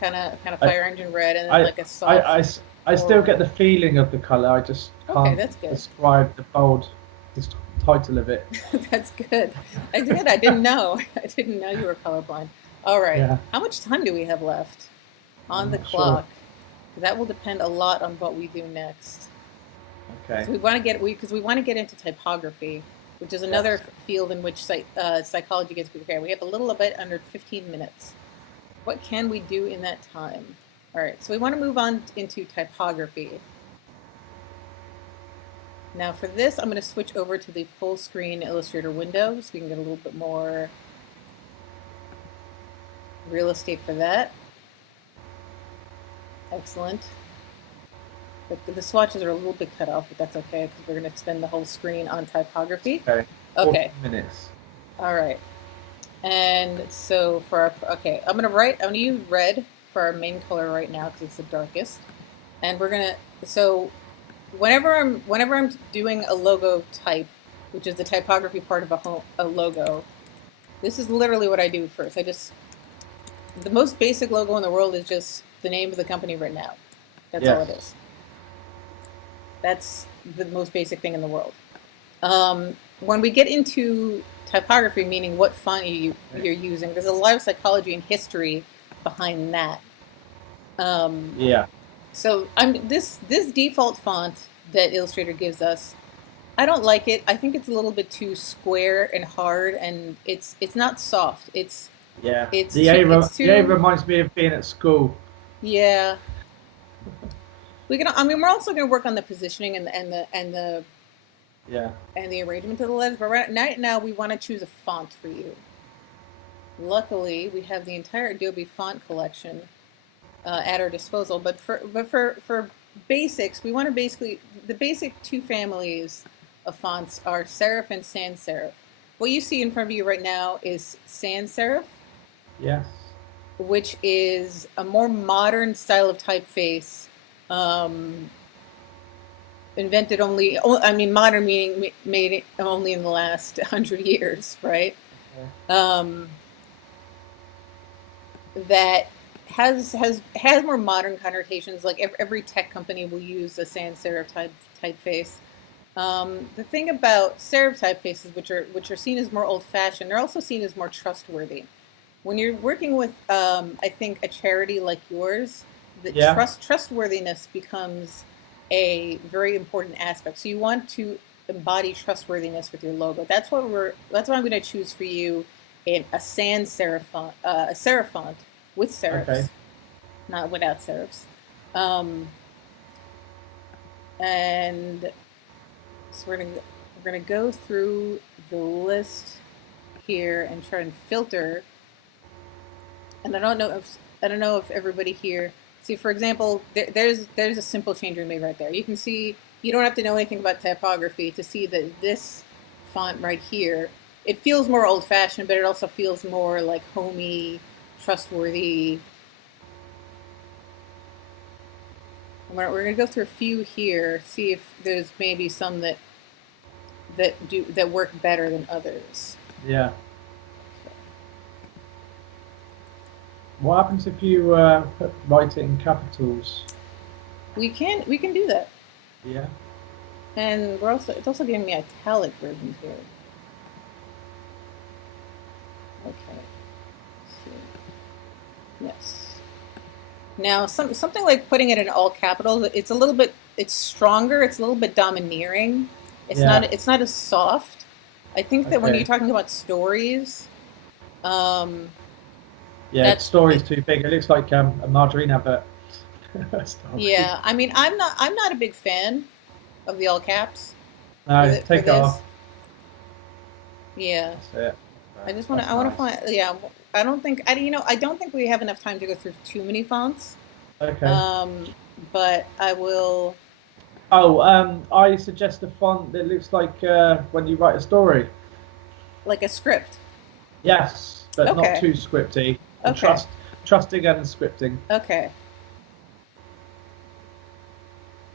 kind of I, fire engine red, and then I, like a soft I still get coral. the feeling of the color. I just Okay, can't that's good. describe the bold this title of it. That's good. I did. I didn't know. I didn't know you were colorblind. All right. Yeah, How much time do we have left on I'm the not sure. clock? That will depend a lot on what we do next. Okay. So we want to get into typography, which is another Yes. field in which psychology gets prepared. We have a little bit under 15 minutes. What can we do in that time? All right. So we want to move on into typography. Now for this, I'm going to switch over to the full screen Illustrator window so we can get a little bit more real estate for that. Excellent. But the swatches are a little bit cut off, but that's okay because we're going to spend the whole screen on typography. Okay. Okay. 40 minutes. All right. And so I'm going to use red for our main color right now because it's the darkest. And so whenever I'm doing a logo type, which is the typography part of a logo, this is literally what I do first. The most basic logo in the world is just the name of the company written out. That's all it Yes. is. That's the most basic thing in the world. When we get into typography, meaning what font you're using, there's a lot of psychology and history behind that. Um, Yeah. so this default font that Illustrator gives us, I don't like it. I think it's a little bit too square and hard, and it's not soft. Yeah. It's The A too reminds me of being at school. yeah. I mean, we're also going to work on the positioning Yeah. and the arrangement of the letters. But right now, we want to choose a font for you. Luckily, we have the entire Adobe font collection at our disposal. For basics, we want to basically the basic two families of fonts are serif and sans serif. What you see in front of you right now is sans serif, Yes. which is a more modern style of typeface. Um, Invented only, I mean, modern meaning made it only in the last 100 years, right? Okay. Um, that has more modern connotations. Like every tech company will use a sans serif typeface. The thing about serif typefaces, which are seen as more old fashioned, they're also seen as more trustworthy. when you're working with, I think, a charity like yours, the Yeah. trustworthiness becomes a very important aspect. So you want to embody trustworthiness with your logo. That's what I'm going to choose for you in a sans serif font, a serif font with Okay. serifs, not without serifs. Um, and so we're gonna go through the list here and try and filter. And I don't know if everybody here see. For example, there's a simple change we made right there. You can see you don't have to know anything about typography to see that this font right here, it feels more old fashioned, but it also feels more like homey, trustworthy. We're gonna go through a few here, see if there's maybe some that work better than others. Yeah. What happens if you write it in capitals? We can do that. Yeah. And it's also giving me italic versions here. Okay. So, yes. Now something like putting it in all capitals, it's stronger, it's a little bit domineering. Yeah. It's not as soft. I think that when you're Okay. talking about stories, um, Yeah. that's Story's too big. It looks like a margarine advert. Story. yeah. I mean, I'm not a big fan of the all caps No, for take it off. this. Yeah. That's it. I That's want to nice. find, yeah, I don't think we have enough time to go through too many fonts. Okay. Um, but I will, Oh, I suggest a font that looks like when you write a story. like a script. Yes, but not Okay. too scripty. And Okay. trusting and scripting. Okay.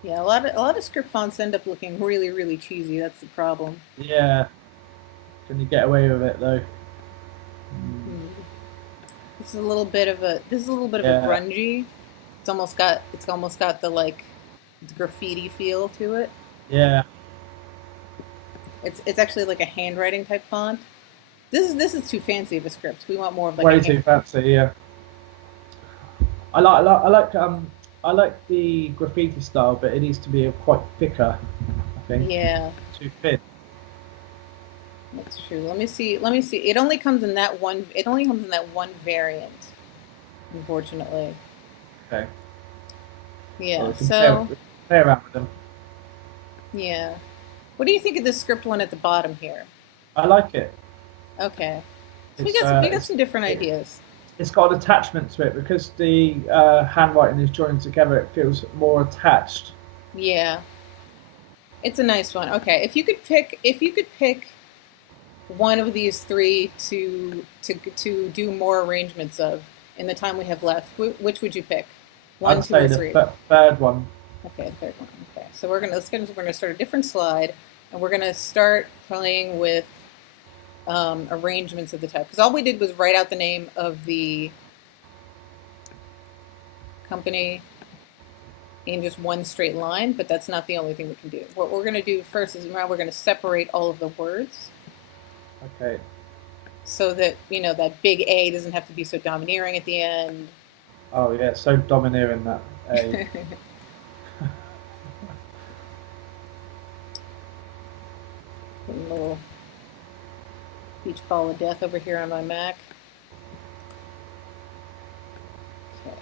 Yeah, a lot of script fonts end up looking really, really cheesy. That's the problem. Yeah. Can you get away with it though? Mm, Hmm. This is a little bit of a yeah. grungy. It's almost got the like graffiti feel to it. Yeah. It's actually like a handwriting type font. This is too fancy of a script. We want more of like a Way hand. too fancy. Yeah. I like the graffiti style, but it needs to be quite thicker. I think Yeah, too thin. that's true. Let me see. It only comes in that one. It only comes in that one variant, unfortunately. Okay. Well, Yeah. we can play around with them. Yeah. What do you think of this script one at the bottom here? I like it. Okay. So It's we got some different it, ideas. it's got an attachment to it because the handwriting is joined together. It feels more attached. Yeah. It's a nice one. Okay. If you could pick one of these three to do more arrangements of in the time we have left, which would you pick? One, I'd two, or say the three? third one. Okay, the third one. Okay. So we're gonna start a different slide, and we're gonna start playing with arrangements of the type. Because all we did was write out the name of the company in just one straight line, but that's not the only thing we can do. What we're going to do first is now we're going to separate all of the words Okay. so that, you know, that big A doesn't have to be so domineering at the end. Oh yeah, so domineering that A. A little beach ball of death over here on my Mac. Okay.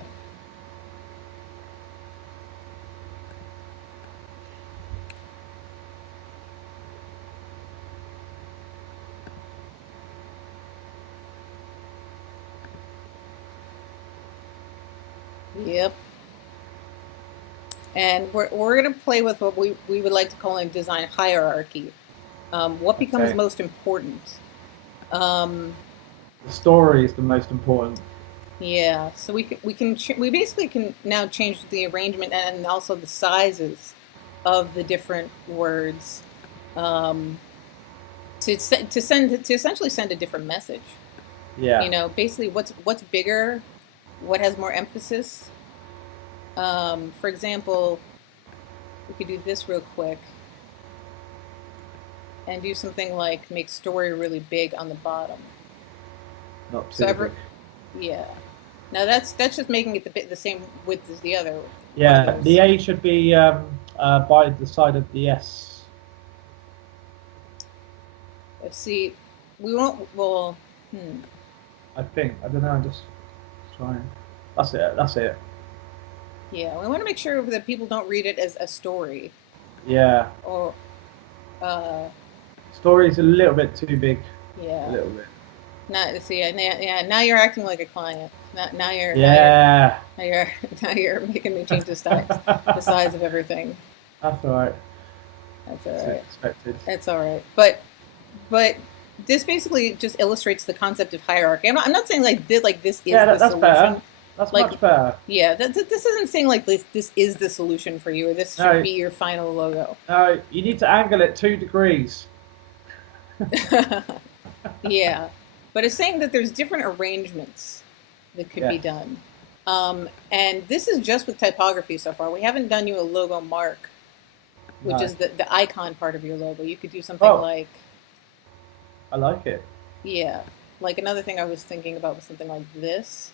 Yep. And we're going to play with what we would like to call a design hierarchy. What becomes Okay. most important? Um, The story is the most important. yeah, so we basically can now change the arrangement and also the sizes of the different words um, to essentially send a different message. You Yeah. know, basically what's bigger, what has more emphasis. For example, we could do this real quick and do something like make story really big on the bottom. Not So too big. Yeah. Now that's just making it the same width as the other Yeah, the logos. A should be by the side of the S. Let's see. We won't. Well, hmm. I think. I don't know. I'm just trying. That's it. That's it. Yeah, we want to make sure that people don't read it as a story Yeah. or uh Story's a little bit too big. A yeah. little bit. Not see. Yeah. Now you're acting like a client. Yeah. now you're now you're making me change the size of everything. That's all right. That's all It's right. expected. That's all right. But this basically just illustrates the concept of hierarchy. I'm not saying like this is Yeah, the that's better. solution. That's Like much better. yeah, this isn't saying like this is the solution for you or this should No, be your final logo. no, you need to angle it 2 degrees. Yeah, but it's saying that there's different arrangements that could be Yes. done. And this is just with typography so far. We haven't done you a logo mark, which No. is the icon part of your logo. You could do something Oh, like, I like it. yeah, like another thing I was thinking about was something like this.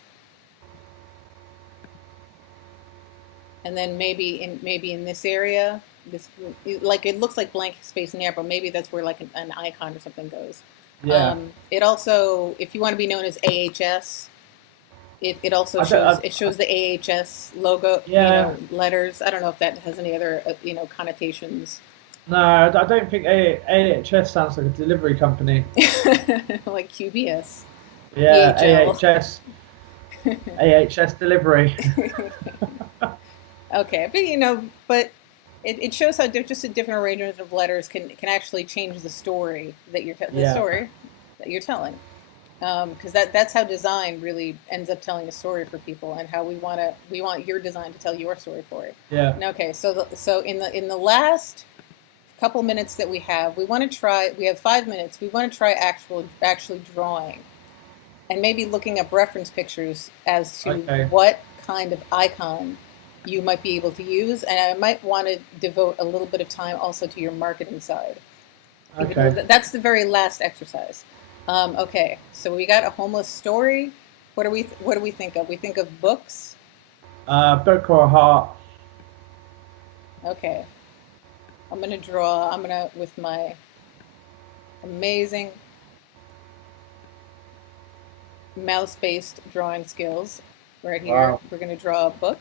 And then maybe in this area, this like it looks like blank space in there, but maybe that's where like an icon or something goes. Yeah. It also, if you want to be known as AHS, it also shows the AHS logo, Yeah. letters. I don't know if that has any other connotations. No, I don't think AHS sounds like a delivery company. Like QBS, Yeah, DHL. AHS delivery. Okay, but it shows how just a different arrangement of letters can actually change the story that Yeah. story that you're telling. Because that's how design really ends up telling a story for people, and how we want your design to tell your story for it. Yeah. Okay, so in the last couple minutes that we have, we want to try. We have 5 minutes. We want to try actually drawing, and maybe looking up reference pictures as to Okay. what kind of icon you might be able to use, and I might want to devote a little bit of time also to your marketing side. Even though Okay. that's the very last exercise. Okay, so we got a homeless story. What do we think of? We think of books. Book or heart. Okay, I'm gonna draw. I'm gonna with my amazing mouse-based drawing skills right here. Wow. We're gonna draw a book.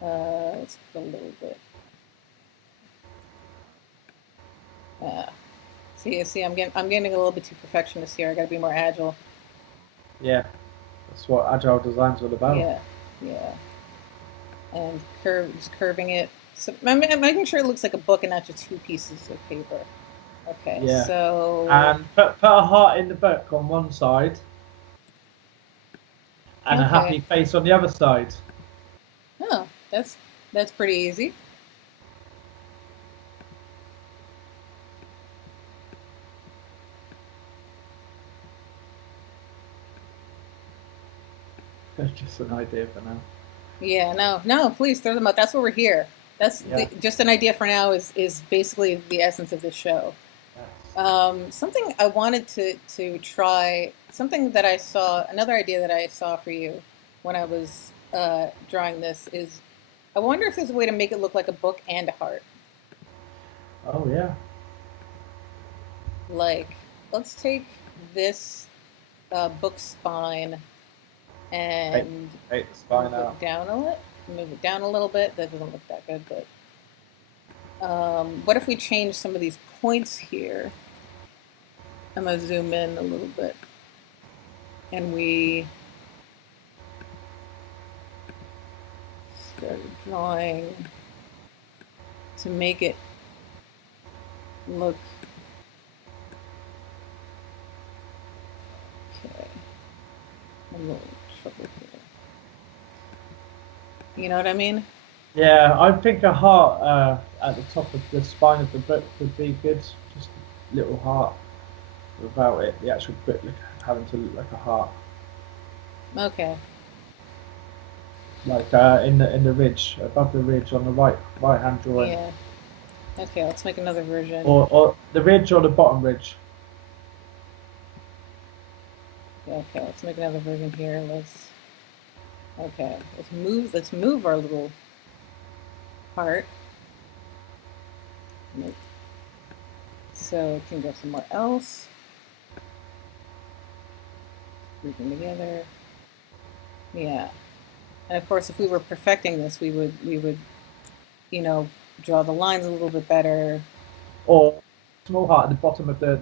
Let's put a little bit. See, I'm getting a little bit too perfectionist here. I gotta be more agile. Yeah. That's what agile design's all about. Yeah, yeah. And just curving it. So I'm making sure it looks like a book and not just two pieces of paper. Okay, Yeah. so And put a heart in the book on one side and a happy okay. face on the other side. Oh, that's pretty easy. That's just an idea for now. Yeah, no, please throw them out. That's what we're here. Yeah. Just an idea for now is basically the essence of this show. Yes. Something I wanted to try, something that I saw, another idea that I saw for you when I was drawing this is, I wonder if there's a way to make it look like a book and a heart. Oh yeah. Like, let's take this book spine Take, and take the spine move out. it down a little. Move it down a little bit. That doesn't look that good, but what if we change some of these points here? I'm gonna zoom in a little bit, and we started drawing to make it look okay. I'm a little trouble here. You know what I mean? Yeah, I think a heart at the top of the spine of the book would be good. Just a little heart without it, the actual book having to look like a heart, Okay. like in the ridge above the ridge on the right hand drawing, Yeah. Okay. Let's make another version. or the ridge or the bottom ridge. Yeah, okay, let's make another version here. Okay, let's move our little heart. So it can go somewhere else. Group them together. Yeah. And of course, if we were perfecting this, we would, you know, draw the lines a little bit better. Or small heart at the bottom of the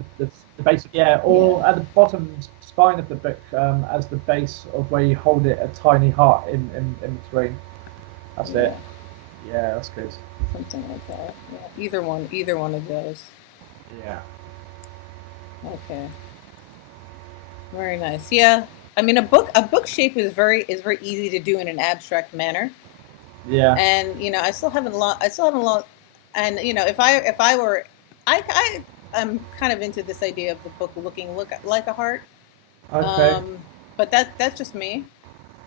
base, yeah, Yeah. or at the bottom spine of the book as the base of where you hold it, a tiny heart in between. That's Yeah. it. Yeah, that's good. Something like that. Yeah. Either one of those. Yeah. Okay. Very nice. Yeah. I mean, a book shape is very easy to do in an abstract manner. Yeah. And I still haven't lost. And if I were, I'm kind of into this idea of the book look like a heart. Okay. Um, but that's just me.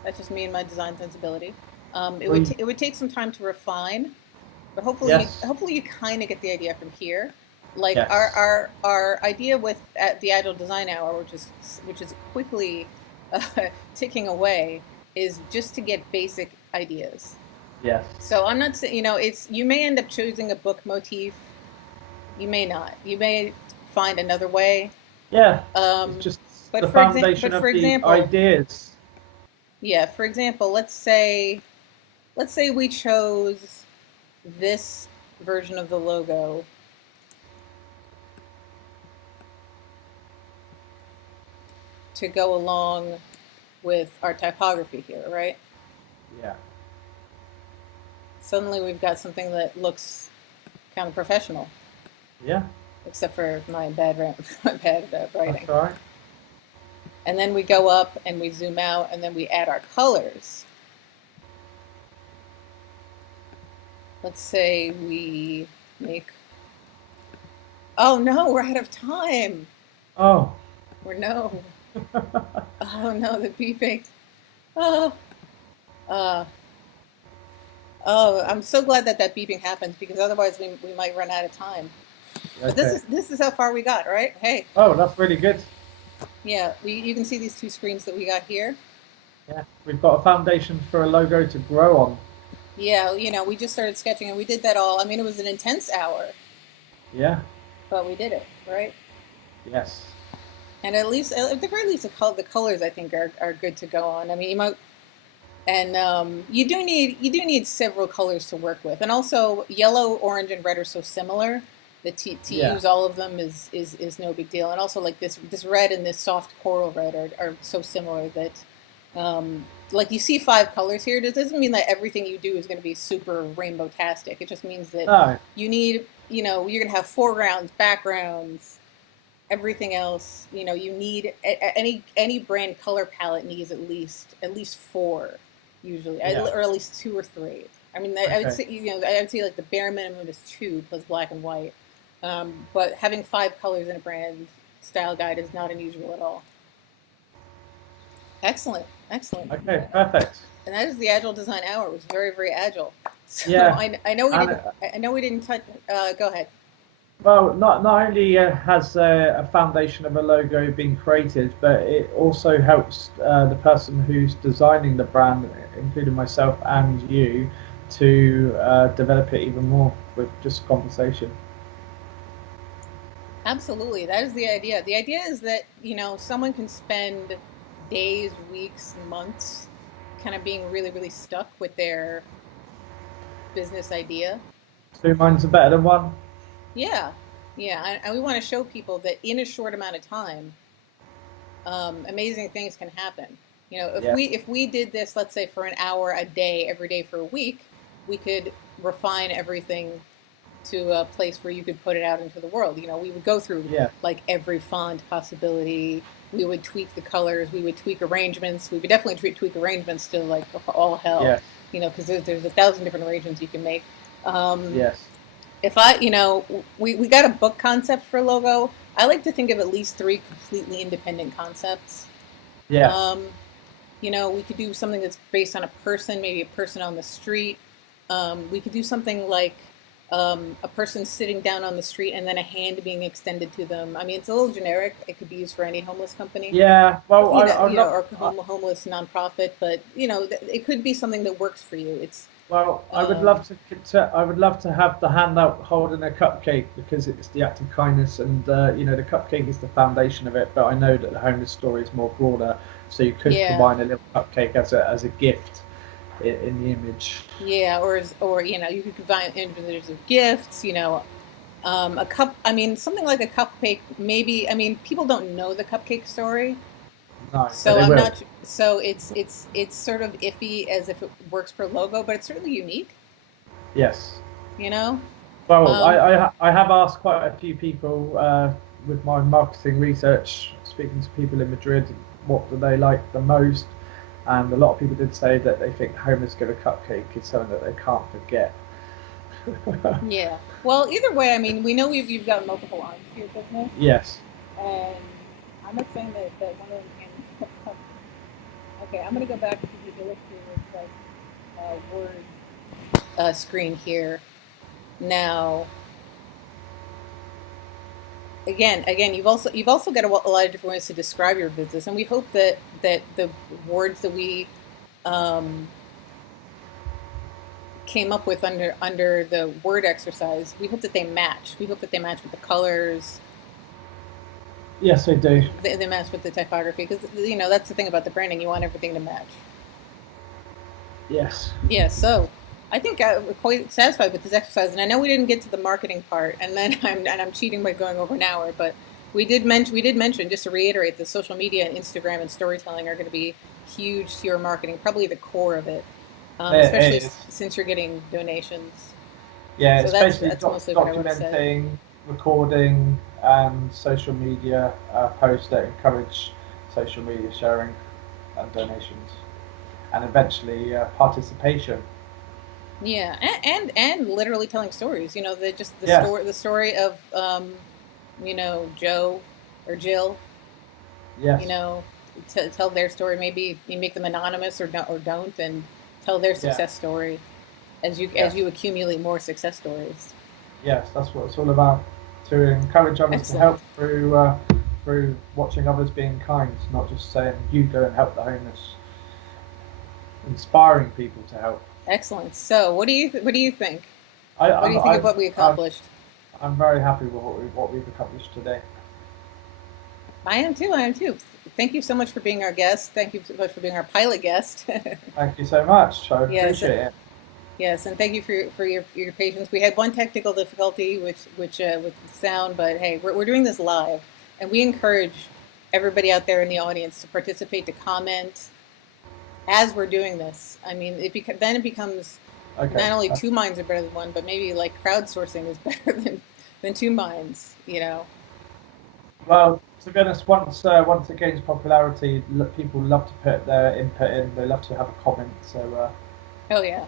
That's just me and my design sensibility. It would We. it would take some time to refine, but hopefully you Yes. hopefully you kind of get the idea from here. Like our Yes. our our idea with at the Agile Design Hour, which is quickly uh, ticking away, is just to get basic ideas. Yes. So I'm not saying, it's you may end up choosing a book motif. You may not. You may find another way. Yeah. It's Um, just but the for example, foundation but of for the example, ideas. yeah. For example, let's say we chose this version of the logo to go along with our typography here, right? Yeah. Suddenly we've got something that looks kind of professional, Yeah. except for my bad my bad That's writing. all right. And then we go up and we zoom out and then we add our colors. Let's say we make. Oh no, we're out of time. Oh. We're no. Oh no, the beeping. Oh, uh, oh, I'm so glad that beeping happens because otherwise we might run out of time. But this Okay. is this is how far we got, right? Hey, Oh, that's really good. yeah, you can see these two screens that we got here. Yeah. We've got a foundation for a logo to grow on. Yeah, we just started sketching and we did that all. I mean, it was an intense hour, Yeah. but we did it, right? Yes. And at the very least, the colors I think are good to go on. I mean, you might, and you do need several colors to work with, and also yellow, orange, and red are so similar that to Yeah. use all of them is no big deal. And also like this red and this soft coral red are so similar that like you see five colors here. This doesn't mean that everything you do is going to be super rainbow tastic. It just means that No. you're going to have foregrounds, backgrounds, everything else. You need any brand color palette needs at least four usually, Yeah. or at least two or three. I mean, I would Okay. say I would say like the bare minimum is two plus black and white. But having five colors in a brand style guide is not unusual at all. Excellent, excellent. Okay. Perfect. And that is the Agile Design Hour. It was very, very agile. So Yeah. I know we And didn't. I know we didn't touch. Go ahead. well, not only has a foundation of a logo been created, but it also helps the person who's designing the brand, including myself and you, to develop it even more with just conversation. Absolutely. That is the idea. The idea is that, someone can spend days, weeks, months kind of being really, really stuck with their business idea. Two minds are better than one. Yeah. Yeah. And we want to show people that in a short amount of time, amazing things can happen. If Yeah. we did this, let's say for an hour a day, every day for a week, we could refine everything to a place where you could put it out into the world. We would go through Yeah. like every font possibility. We would tweak the colors. We would tweak arrangements. We would definitely tweak arrangements to like all hell, Yes. because there's a thousand different arrangements you can make. Um, Yes. if I, we got a book concept for a logo. I like to think of at least three completely independent concepts. Yes. Um, we could do something that's based on a person, maybe a person on the street. We could do something like a person sitting down on the street and then a hand being extended to them. I mean, it's a little generic. It could be used for any homeless company, Yeah, well, I love. or homeless nonprofit. But it could be something that works for you. It's Well, I would um, love I would love to have the hand out holding a cupcake because it's the act of kindness, and the cupcake is the foundation of it. But I know that the homeless story is more broader, so you could yeah, combine a little cupcake as a gift in the image. yeah, or you could combine individuals of gifts. A cup. I mean, something like a cupcake. Maybe. I mean, people don't know the cupcake story. No, but So they I'm will. not. So it's sort of iffy as if it works for logo, but it's certainly unique. Yes. You know. Well, Um, I have asked quite a few people with my marketing research, speaking to people in Madrid, what do they like the most, and a lot of people did say that they think homeless give a cupcake is something that they can't forget. yeah. Well, either way, I mean, we know you've got multiple arms to your business, Yes. and I'm not saying that one of them can. Okay, I'm gonna go back to the Illustrator like word screen here now. Again, you've also got a lot of different ways to describe your business, and we hope that the words that we um, came up with under the word exercise, we hope that they match. We hope that they match with the colors, Yes, they do. they match with the typography, because that's the thing about the branding. You want everything to match. Yes. Yeah, so I think I'm quite satisfied with this exercise, and I know we didn't get to the marketing part, and then I'm cheating by going over an hour, but we did mention just to reiterate that social media and Instagram and storytelling are going to be huge to your marketing, probably the core of it, especially It is. since you're getting donations. Yeah, So it's that's basically that's mostly what I would have said. documenting, recording, and social media posts that encourage social media sharing and donations, and eventually participation. Yeah, and literally telling stories. Just Yes, the story of Joe or Jill. you yes, know, tell their story. Maybe you make them anonymous or don't, and tell their yeah, success story as yes, you accumulate more success stories. yes. That's what it's all about. To encourage others to Excellent, help through watching others being kind, not just saying you go and help the homeless. Inspiring people to help. excellent. So, what do you think? I, What do I'm you think of I've, what we I've, accomplished? I'm very happy with what we've accomplished today. I am too. I am too. Thank you so much for being our guest. Thank you so much for being our pilot guest. Thank you so much. I Yes, appreciate it. yes, and thank you for your patience. We had one technical difficulty, which with sound, but hey, we're doing this live, and we encourage everybody out there in the audience to participate, to comment as we're doing this. I mean, then it becomes Okay. not only two minds are better than one, but maybe like crowdsourcing is better than two minds. Well, to be honest, once it gains popularity, people love to put their input in. They love to have a comment. So Oh yeah,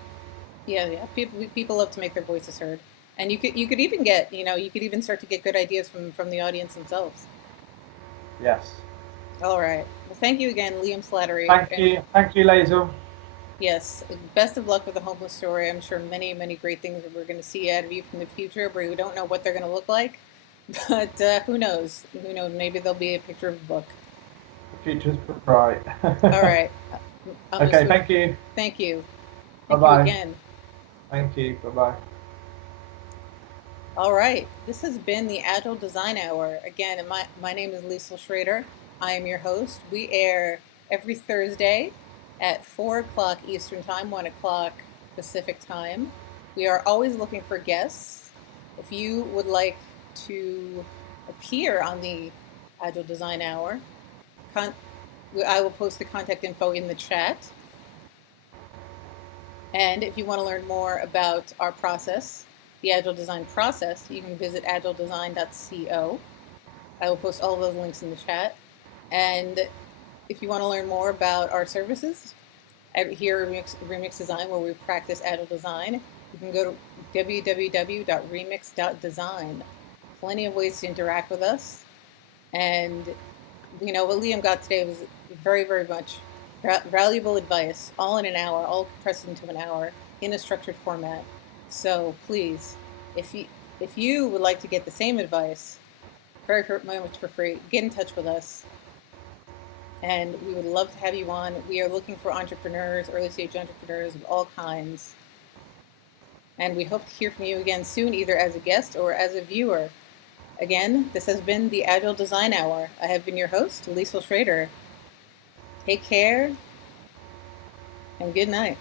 yeah, yeah. People love to make their voices heard, and you could even get you could even start to get good ideas from the audience themselves. yes. All right. Well, thank you again, Liam Slattery. And Thank you, Lazel. yes, best of luck with the homeless story. I'm sure many, many great things that we're going to see out of you from the future, but we don't know what they're going to look like. But who knows? Who knows? Maybe there'll be a picture of a book. The future's bright. All right. I'm going to Okay. switch. Thank you. Thank you. Bye Thank you bye. again. Thank you. Bye bye. All right. This has been the Agile Design Hour. Again, my name is Liesl Schrader. I am your host. We air every Thursday at 4 o'clock Eastern Time, 1 o'clock Pacific Time. We are always looking for guests. If you would like to appear on the Agile Design Hour, con- I will post the contact info in the chat. And if you want to learn more about our process, the Agile Design process, you can visit agiledesign.co. I will post all of those links in the chat. And if you want to learn more about our services here at Remix Design, where we practice Agile Design, you can go to www.remix.design. Plenty of ways to interact with us. And what Liam got today was very, very much valuable advice, all in an hour, all compressed into an hour in a structured format. So please If you would like to get the same advice very much for free, get in touch with us, and we would love to have you on. We are looking for entrepreneurs, early stage entrepreneurs of all kinds, and we hope to hear from you again soon, either as a guest or as a viewer. Again, this has been the Agile Design Hour. I have been your host, Liesl Schrader. Take care and good night.